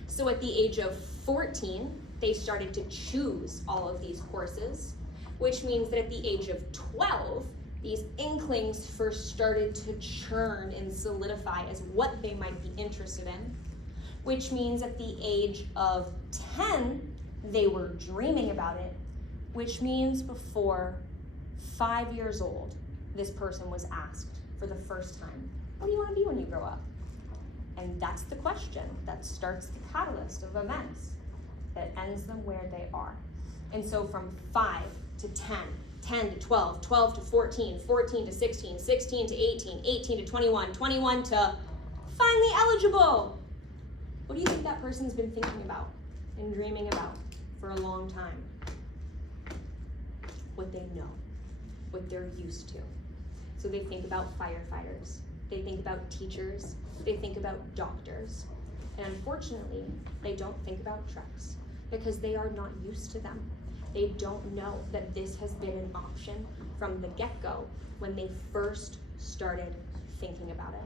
So at the age of 14, they started to choose all of these courses, which means that at the age of 12, these inklings first started to churn and solidify as what they might be interested in, which means at the age of 10, they were dreaming about it, which means before 5 years old, this person was asked for the first time, what do you want to be when you grow up? And that's the question that starts the catalyst of events that ends them where they are. And so from 5 to 10, 10 to 12, 12 to 14, 14 to 16, 16 to 18, 18 to 21, 21 to finally eligible. What do you think that person's been thinking about and dreaming about for a long time? What they know, what they're used to. So they think about firefighters, they think about teachers, they think about doctors. And unfortunately, they don't think about trucks because they are not used to them. They don't know that this has been an option from the get-go when they first started thinking about it.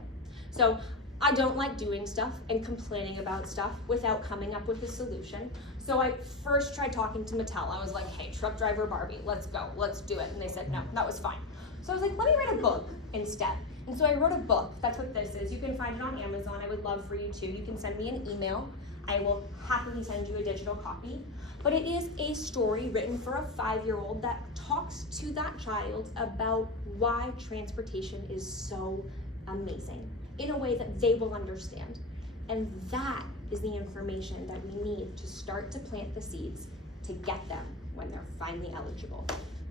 So I don't like doing stuff and complaining about stuff without coming up with a solution. So I first tried talking to Mattel. I was like, hey, truck driver Barbie, let's go, let's do it. And they said, no, that was fine. So I was like, let me write a book instead. And so I wrote a book. That's what this is. You can find it on Amazon. I would love for you to. You can send me an email. I will happily send you a digital copy. But it is a story written for a 5-year-old that talks to that child about why transportation is so amazing in a way that they will understand. And that is the information that we need to start to plant the seeds to get them when they're finally eligible.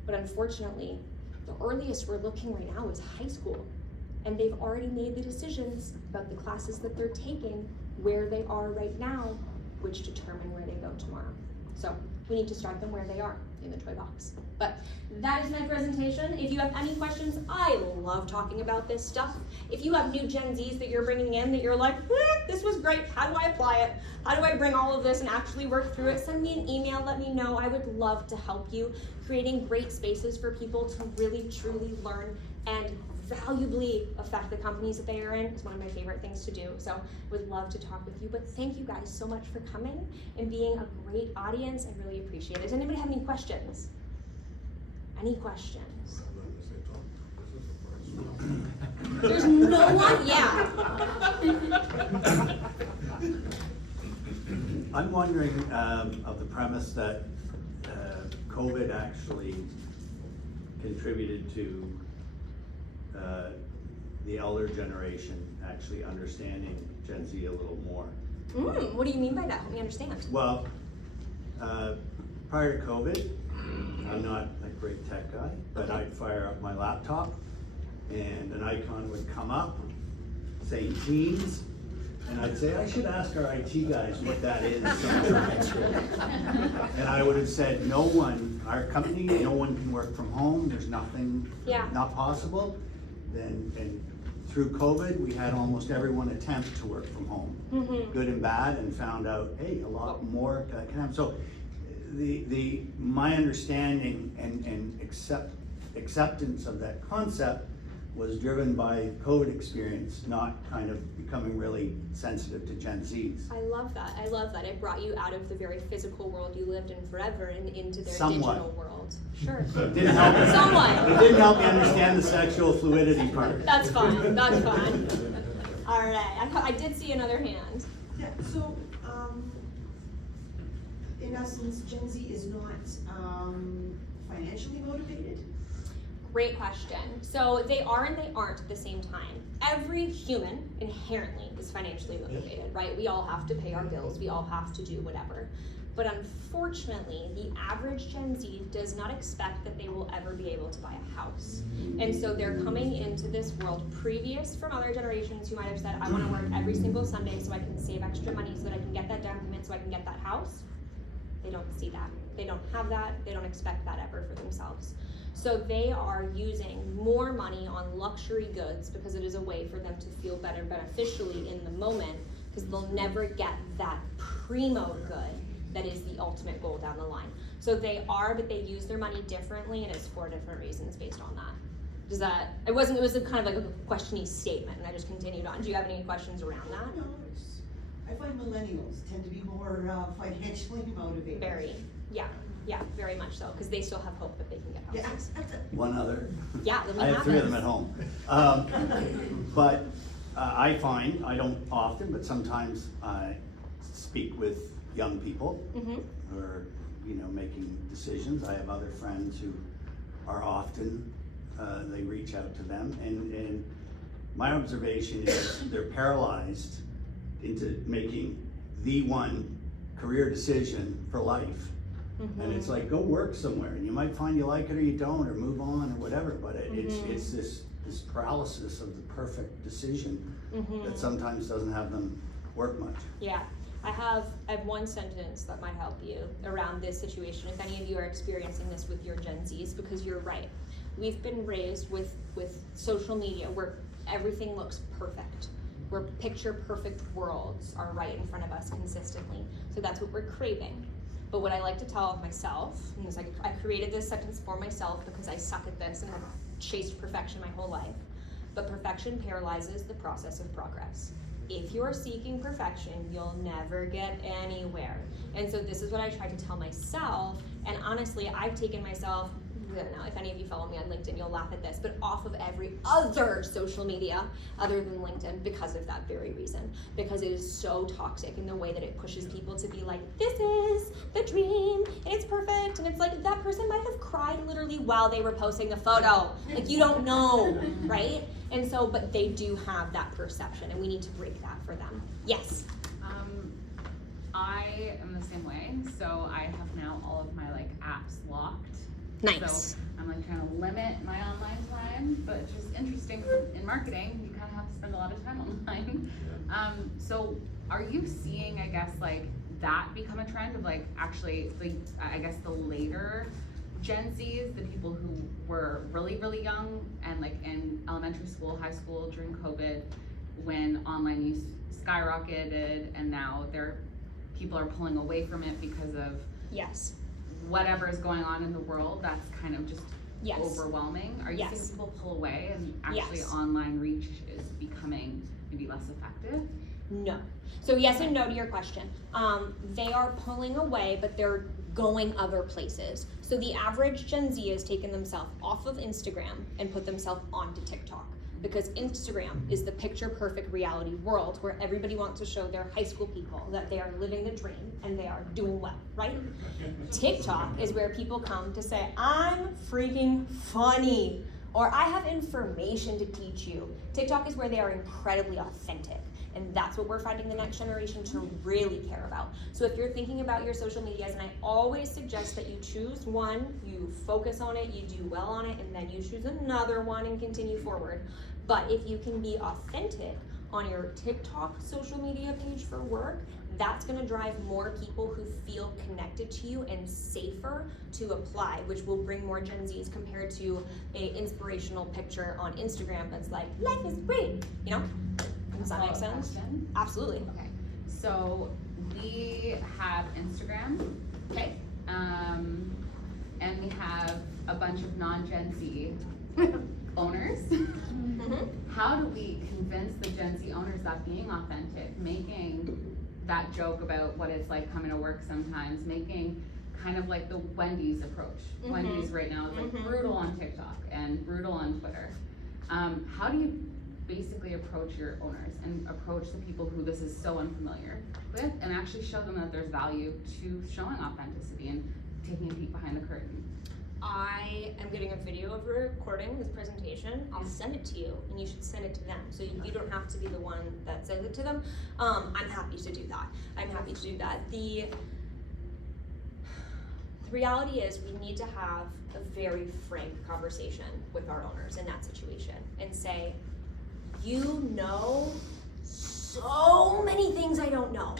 But unfortunately, the earliest we're looking right now is high school. And they've already made the decisions about the classes that they're taking, where they are right now, which determine where they go tomorrow. So we need to start them where they are. in the toy box. But that is my presentation. If you have any questions, I love talking about this stuff. If you have new Gen Zs that you're bringing in that you're like, this was great, how do I apply it? How do I bring all of this and actually work through it? Send me an email, let me know. I would love to help you. Creating great spaces for people to really, truly learn and valuably affect the companies that they are in is one of my favorite things to do. So I would love to talk with you, but thank you guys so much for coming and being a great audience. I really appreciate it. Does anybody have any questions? Any questions? There's no one? Yeah. I'm wondering of the premise that COVID actually contributed to the elder generation actually understanding Gen Z a little more. What do you mean by that? Help me understand. Well, prior to COVID, I'm not a great tech guy, but I'd fire up my laptop and an icon would come up saying Teams, and I'd say, I should ask our IT guys what that is sometimes. And I would have said, no one, our company, no one can work from home, there's nothing, not possible. And through COVID, we had almost everyone attempt to work from home, good and bad, and found out, hey, a lot more can happen. So my understanding and acceptance of that concept was driven by COVID experience, not kind of becoming really sensitive to Gen Zs. I love that. I love that. It brought you out of the very physical world you lived in forever and into their digital world. Sure. It didn't help me. Somewhat. It didn't help me understand the sexual fluidity part. That's fine. That's fine. All right. I did see another hand. Yeah, so, in essence, Gen Z is not financially motivated? Great question. So they are and they aren't at the same time. Every human inherently is financially motivated, right? We all have to pay our bills. We all have to do whatever. But unfortunately, the average Gen Z does not expect that they will ever be able to buy a house. And so they're coming into this world previous from other generations who might have said, I want to work every single Sunday so I can save extra money so that I can get that down payment so I can get that house. They don't see that. They don't have that. They don't expect that ever for themselves. So they are using more money on luxury goods because it is a way for them to feel better beneficially in the moment, because they'll never get that primo good that is the ultimate goal down the line. So they are, but they use their money differently, and it's for different reasons based on that. Does that, it was a kind of like a questiony statement, and I just continued on. Do you have any questions around that? No, I find millennials tend to be more financially motivated. Very, yeah, very much so, because they still have hope that they can get houses. One other. Yeah, let me I have have 3 it. of them at home. But I find, I don't often, but sometimes I speak with young people who are, making decisions. I have other friends who are often, they reach out to them, and my observation is they're paralyzed into making the one career decision for life. And it's like, go work somewhere, and you might find you like it or you don't, or move on or whatever, but it's this paralysis of the perfect decision that sometimes doesn't have them work much. Yeah, I have one sentence that might help you around this situation, if any of you are experiencing this with your Gen Zs, because you're right. We've been raised with social media where everything looks perfect, where picture perfect worlds are right in front of us consistently. So that's what we're craving. But what I like to tell myself, and is I created this sentence for myself because I suck at this and have chased perfection my whole life. But perfection paralyzes the process of progress. If you're seeking perfection, you'll never get anywhere. And so this is what I try to tell myself. And honestly, I've taken myself, I don't know, if any of you follow me on LinkedIn, you'll laugh at this, but off of every other social media other than LinkedIn because of that very reason. Because it is so toxic in the way that it pushes people to be like, this is the dream, and it's perfect, and it's like, that person might have cried literally while they were posting the photo. Like, you don't know, right? And so, but they do have that perception, and we need to break that for them. Yes? I am the same way, so I have now all of my apps locked. Nice. So I'm trying to limit my online time, but it's just interesting in marketing, you kind of have to spend a lot of time online. So are you seeing, I guess, that become a trend of actually, I guess the later Gen Zs, the people who were really, really young and like in elementary school, high school during COVID, when online use skyrocketed, and now people are pulling away from it because of Yes. whatever is going on in the world that's kind of just Yes. overwhelming. Are you Yes. seeing people pull away and actually Yes. online reach is becoming maybe less effective? No. So yes and no to your question. They are pulling away, but they're going other places. So the average Gen Z has taken themselves off of Instagram and put themselves onto TikTok, because Instagram is the picture perfect reality world where everybody wants to show their high school people that they are living the dream and they are doing well, right? TikTok is where people come to say, I'm freaking funny, or I have information to teach you. TikTok is where they are incredibly authentic. And that's what we're finding the next generation to really care about. So if you're thinking about your social medias, and I always suggest that you choose one, you focus on it, you do well on it, and then you choose another one and continue forward. But if you can be authentic on your TikTok social media page for work, that's gonna drive more people who feel connected to you and safer to apply, which will bring more Gen Zs compared to a inspirational picture on Instagram that's like, life is great, you know? Does that make Follow-up sense? question? Absolutely. Okay, so we have Instagram, Okay. and we have a bunch of non-Gen Z owners. Mm-hmm. How do we convince the Gen Z owners that being authentic, making that joke about what it's like coming to work sometimes, making kind of like the Wendy's approach. Mhm. Wendy's right now is like Mhm. brutal on TikTok and brutal on Twitter. How do you basically approach your owners and approach the people who this is so unfamiliar with, and actually show them that there's value to showing authenticity and taking a peek behind the curtain? I am getting a video of recording this presentation. I'll send it to you, and you should send it to them. So you don't have to be the one that sends it to them. I'm happy to do that. I'm happy to do that. The reality is we need to have a very frank conversation with our owners in that situation and say, you know so many things I don't know.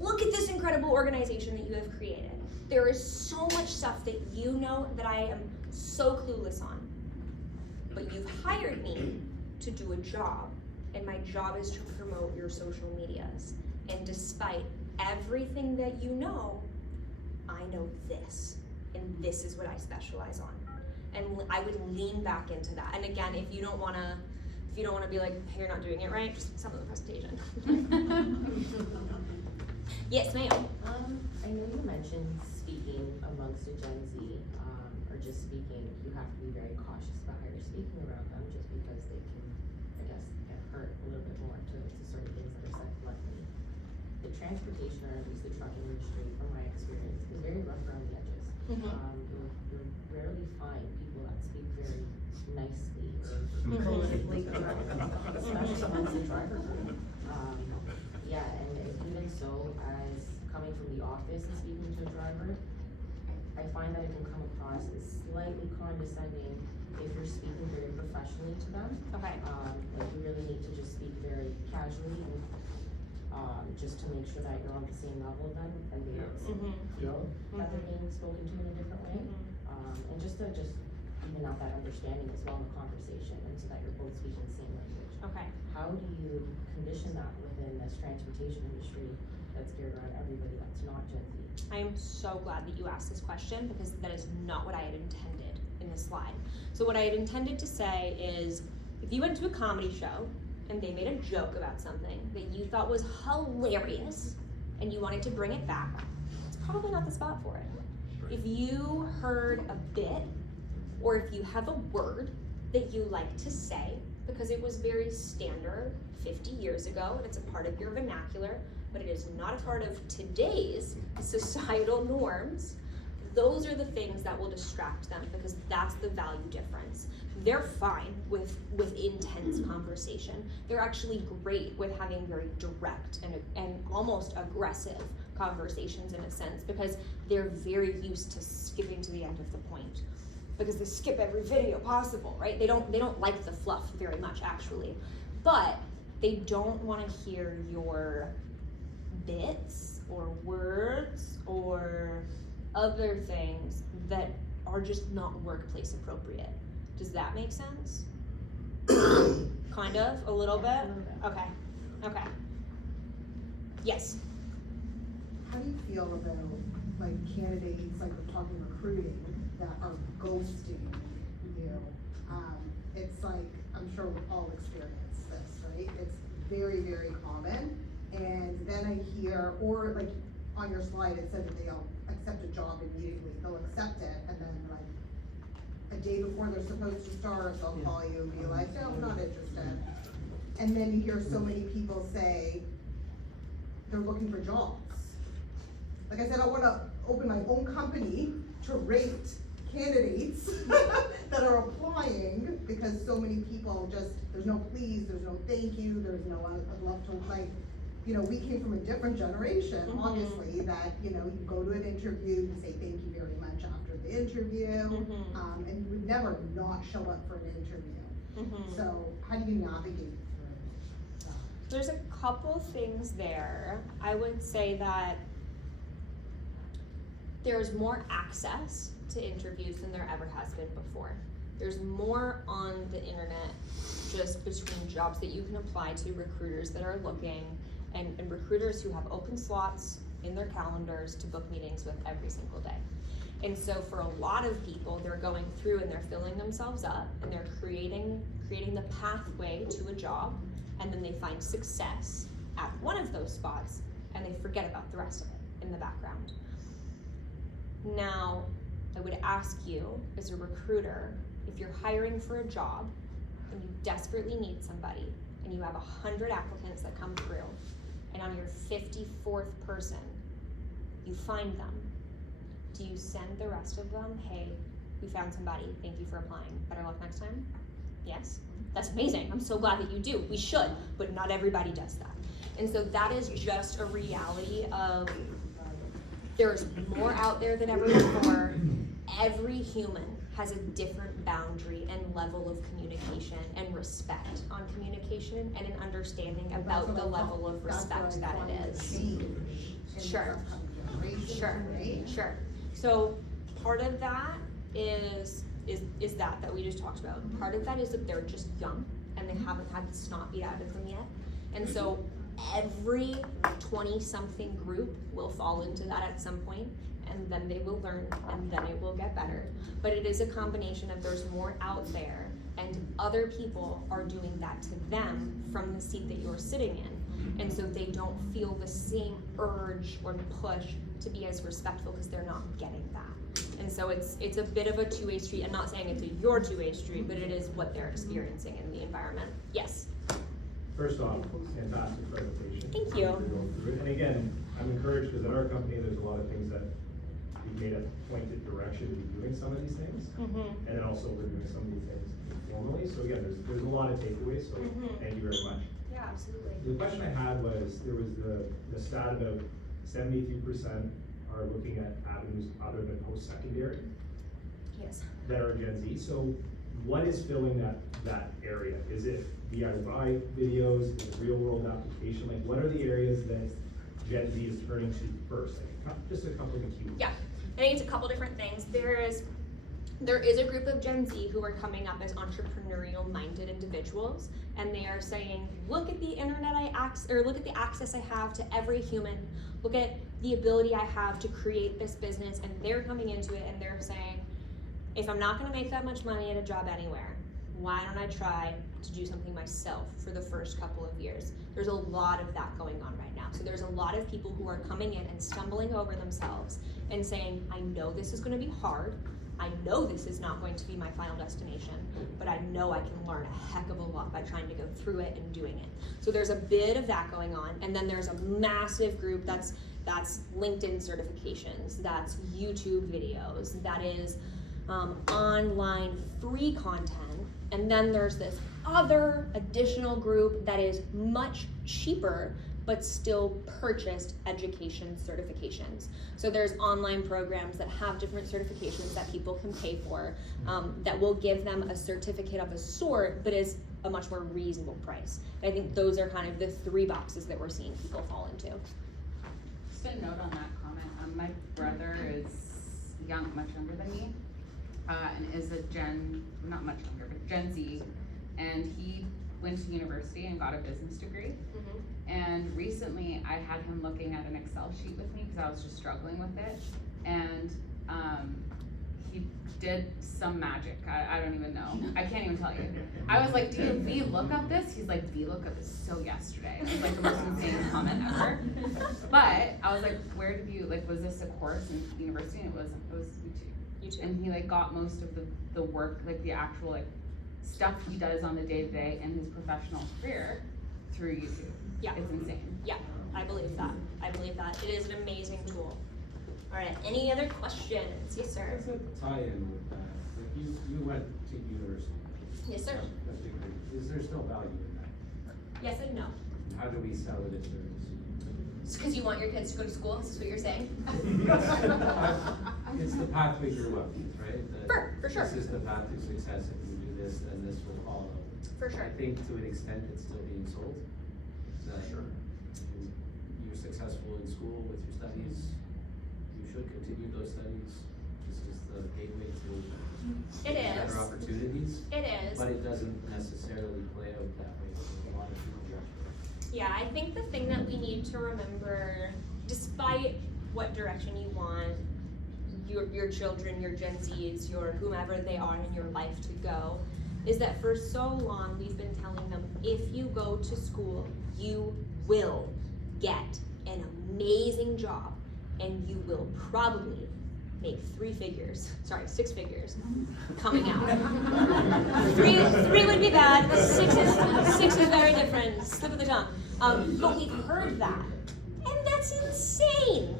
Look at this incredible organization that you have created. There is so much stuff that you know that I am so clueless on. But you've hired me to do a job, and my job is to promote your social medias. And despite everything that you know, I know this, and this is what I specialize on. And I would lean back into that. And again, if you don't wanna be like, hey, you're not doing it right, just send them the presentation. Yes, ma'am. I know you mentioned speaking amongst a Gen Z, or just speaking, you have to be very cautious about how you're speaking around them, just because they can, I guess, get hurt a little bit more to certain things that are said bluntly. The transportation, or at least the trucking industry, from my experience, is very rough around the edges. You'll rarely find people that speak very nicely or politically correct, especially amongst the driver group. Yeah, and even so, as coming from the office and speaking to a driver, I find that it can come across as slightly condescending if you're speaking very professionally to them. Okay. Like you really need to just speak very casually and just to make sure that you're on the same level of them and they feel that they're being spoken to in a different way. And just to even out that understanding as well in the conversation, and so that you're both speaking the same language. Okay. How do you condition that within this transportation industry that's geared around everybody that's not Gen Z? I am so glad that you asked this question, because that is not what I had intended in this slide. So what I had intended to say is, if you went to a comedy show and they made a joke about something that you thought was hilarious and you wanted to bring it back, it's probably not the spot for it. If you heard a bit, or if you have a word that you like to say because it was very standard 50 years ago and it's a part of your vernacular, but it is not a part of today's societal norms, those are the things that will distract them, because that's the value difference. They're fine with intense conversation. They're actually great with having very direct and almost aggressive conversations in a sense, because they're very used to skipping to the end of the point, because they skip every video possible, right? They don't like the fluff very much, actually, but they don't want to hear your bits or words or other things that are just not workplace appropriate. Does that make sense? Kind of, a little bit? Okay, okay. Yes, How do you feel about like candidates, like we're talking recruiting, that are ghosting you? It's like, I'm sure we've all experienced this, right? It's very, very common. And then I hear, or like on your slide, it said that they'll accept a job immediately. They'll accept it, and then like a day before they're supposed to start, they'll call you and be like, no, I'm not interested. And then you hear so many people say they're looking for jobs. Like I said, I wanna open my own company to rate candidates that are applying, because so many people just, there's no please, there's no thank you, there's no I'd love to, like, you know, we came from a different generation, Mhm. obviously, that, you know, you go to an interview, you say thank you very much after the interview, Mhm. and you would never not show up for an interview. Mhm. So how do you navigate through that? There's a couple things there. I would say that there's more access to interviews than there ever has been before. There's more on the internet just between jobs that you can apply to, recruiters that are looking, and recruiters who have open slots in their calendars to book meetings with every single day. And so for a lot of people, they're going through and they're filling themselves up and they're creating the pathway to a job, and then they find success at one of those spots and they forget about the rest of it in the background. Now, I would ask you as a recruiter, if you're hiring for a job and you desperately need somebody and you have 100 applicants that come through, and on your 54th person, you find them, do you send the rest of them, hey, we found somebody, thank you for applying, better luck next time? Yes? That's amazing, I'm so glad that you do. We should, but not everybody does that. And so that is just a reality of there's more out there than ever before. Every human has a different boundary and level of communication and respect on communication and an understanding about the level of respect that it is. Sure. Sure, sure. So part of that is that we just talked about. Part of that is that they're just young and they haven't had the snot beat out of them yet. And so every 20-something group will fall into that at some point, and then they will learn and then it will get better. But it is a combination of there's more out there and other people are doing that to them from the seat that you're sitting in. And so they don't feel the same urge or push to be as respectful because they're not getting that. And so it's a bit of a two-way street. I'm not saying it's your two-way street, but it is what they're experiencing in the environment. Yes? First off, fantastic presentation. Thank you. We're going through it. And again, I'm encouraged because at our company, there's a lot of things that we've made a pointed direction to be doing some of these things. Mm-hmm. And then also we're doing some of these things informally. So again, there's a lot of takeaways, so thank you very much. Yeah, absolutely. The question I had was, there was the stat about 72% are looking at avenues other than post-secondary Yes. that are Gen Z. So what is filling that area? Is it DIY videos, is it real world application? Like, what are the areas that Gen Z is turning to first? Like, just a couple of the key ones. Yeah, I think it's a couple different things. There is a group of Gen Z who are coming up as entrepreneurial minded individuals, and they are saying, look at the internet look at the access I have to every human, look at the ability I have to create this business, and they're coming into it and they're saying, if I'm not gonna make that much money at a job anywhere, why don't I try to do something myself for the first couple of years? There's a lot of that going on right now. So there's a lot of people who are coming in and stumbling over themselves and saying, I know this is gonna be hard. I know this is not going to be my final destination, but I know I can learn a heck of a lot by trying to go through it and doing it. So there's a bit of that going on. And then there's a massive group that's LinkedIn certifications, that's YouTube videos, that is online free content. And then there's this other additional group that is much cheaper, but still purchased education certifications. So there's online programs that have different certifications that people can pay for, that will give them a certificate of a sort, but is a much more reasonable price. I think those are kind of the three boxes that we're seeing people fall into. Just a note on that comment. My brother is much younger than me, and is not much younger, but Gen Z, and he went to university and got a business degree. And recently I had him looking at an Excel sheet with me because I was just struggling with it. And he did some magic. I don't even know. I can't even tell you. I was like, do you VLOOKUP this? He's like, VLOOKUP is so yesterday. It was like the most insane comment ever. But I was like, where did you, like, was this a course in university? And it wasn't. It was YouTube. And he like got most of the work, like the actual like stuff he does on the day-to-day in his professional career through YouTube. Yeah. It's insane. Yeah, I believe that. I believe that. It is an amazing tool. All right, any other questions? Yes, sir. What's a tie-in with that? Like you went to university. Yes, sir. That's a degree. Is there still value in that? Yes and no. How do we sell it if there is? It's because you want your kids to go to school, is this what you're saying? It's the path we grew up with, right? For sure. This is the path to success. If you do this, then this will follow. For sure. I think to an extent it's still being sold. Sure. You're successful in school with your studies. You should continue those studies. This is the gateway to It is. better opportunities. It is. But it doesn't necessarily play out that way for a lot of people. Yeah, I think the thing that we need to remember, despite what direction you want your children, your Gen Zs, your whomever they are in your life to go, is that for so long we've been telling them, if you go to school, you will get an amazing job and you will probably make 6 figures coming out. Three would be bad, but six is very different, slip of the tongue. But we've heard that, and that's insane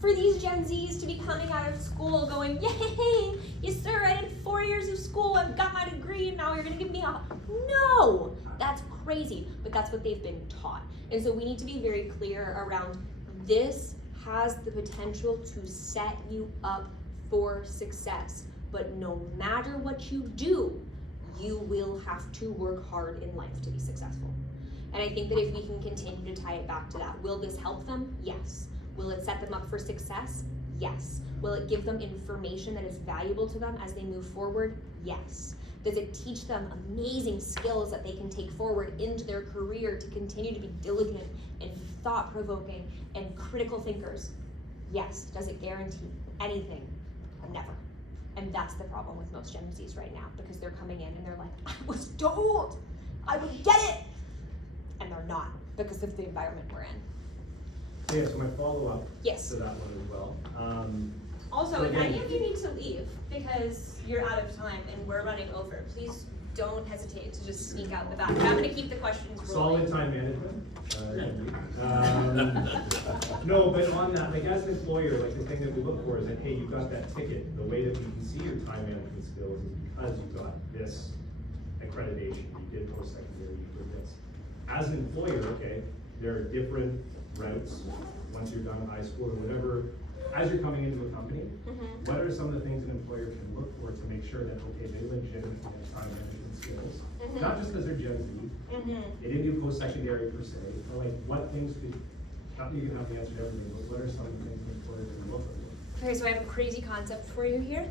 for these Gen Zs to be coming out of school going, yay, yes sir, I did 4 years of school, I've got my degree, and now you're gonna give me a, no, that's crazy, but that's what they've been taught. And so we need to be very clear around this has the potential to set you up for success, but no matter what you do, you will have to work hard in life to be successful. And I think that if we can continue to tie it back to that, will this help them? Yes. Will it set them up for success? Yes. Will it give them information that is valuable to them as they move forward? Yes. Does it teach them amazing skills that they can take forward into their career to continue to be diligent and thought-provoking and critical thinkers? Yes. Does it guarantee anything? Never. And that's the problem with most Gen Zs right now, because they're coming in and they're like, I was told I would get it! And they're not, because of the environment we're in. Yeah, so my follow-up Yes. to that one as well. Also, if again- any of you need to leave because you're out of time and we're running over, please don't hesitate to just sneak out the back. I'm gonna keep the questions rolling. Solid time management. No, but on that, like as an employer, like the thing that we look for is that, hey, you got that ticket. The way that we can see your time management skills is because you got this accreditation, you did post-secondary, you did this. As an employer, okay, there are different routes, once you're done high school or whatever, as you're coming into a company, what are some of the things an employer can look for to make sure that, okay, they legitimately have time management skills? Not just because they're Gen Z, they didn't do post-secondary per se, or like what things could, not that you can have the answer to everything, but what are some of the things an employer can look for? Okay, so I have a crazy concept for you here.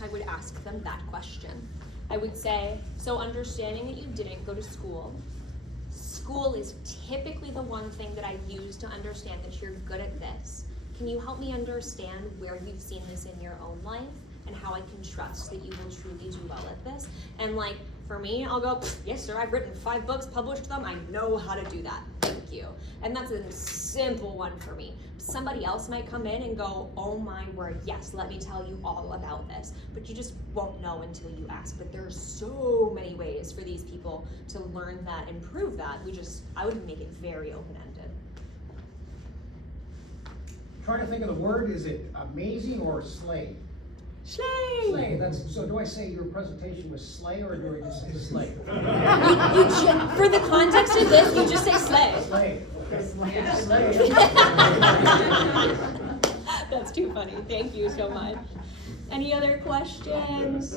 I would ask them that question. I would say, so understanding that you didn't go to school, school is typically the one thing that I use to understand that you're good at this. Can you help me understand where you've seen this in your own life and how I can trust that you will truly do well at this? And like, for me, I'll go, yes sir, I've written 5 books, published them, I know how to do that, thank you. And that's a simple one for me. Somebody else might come in and go, oh my word, yes, let me tell you all about this. But you just won't know until you ask. But there are so many ways for these people to learn that and prove that. I would make it very open-ended. Trying to think of the word, is it amazing or slay? Slay! Slay, so do I say your presentation was slay or do I just say slay? For the context of this, you just say slay. Slay, okay. That's too funny. Thank you so much. Any other questions?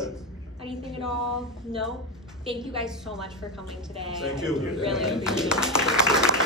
Anything at all? No? Thank you guys so much for coming today. Thank you. Really appreciate it.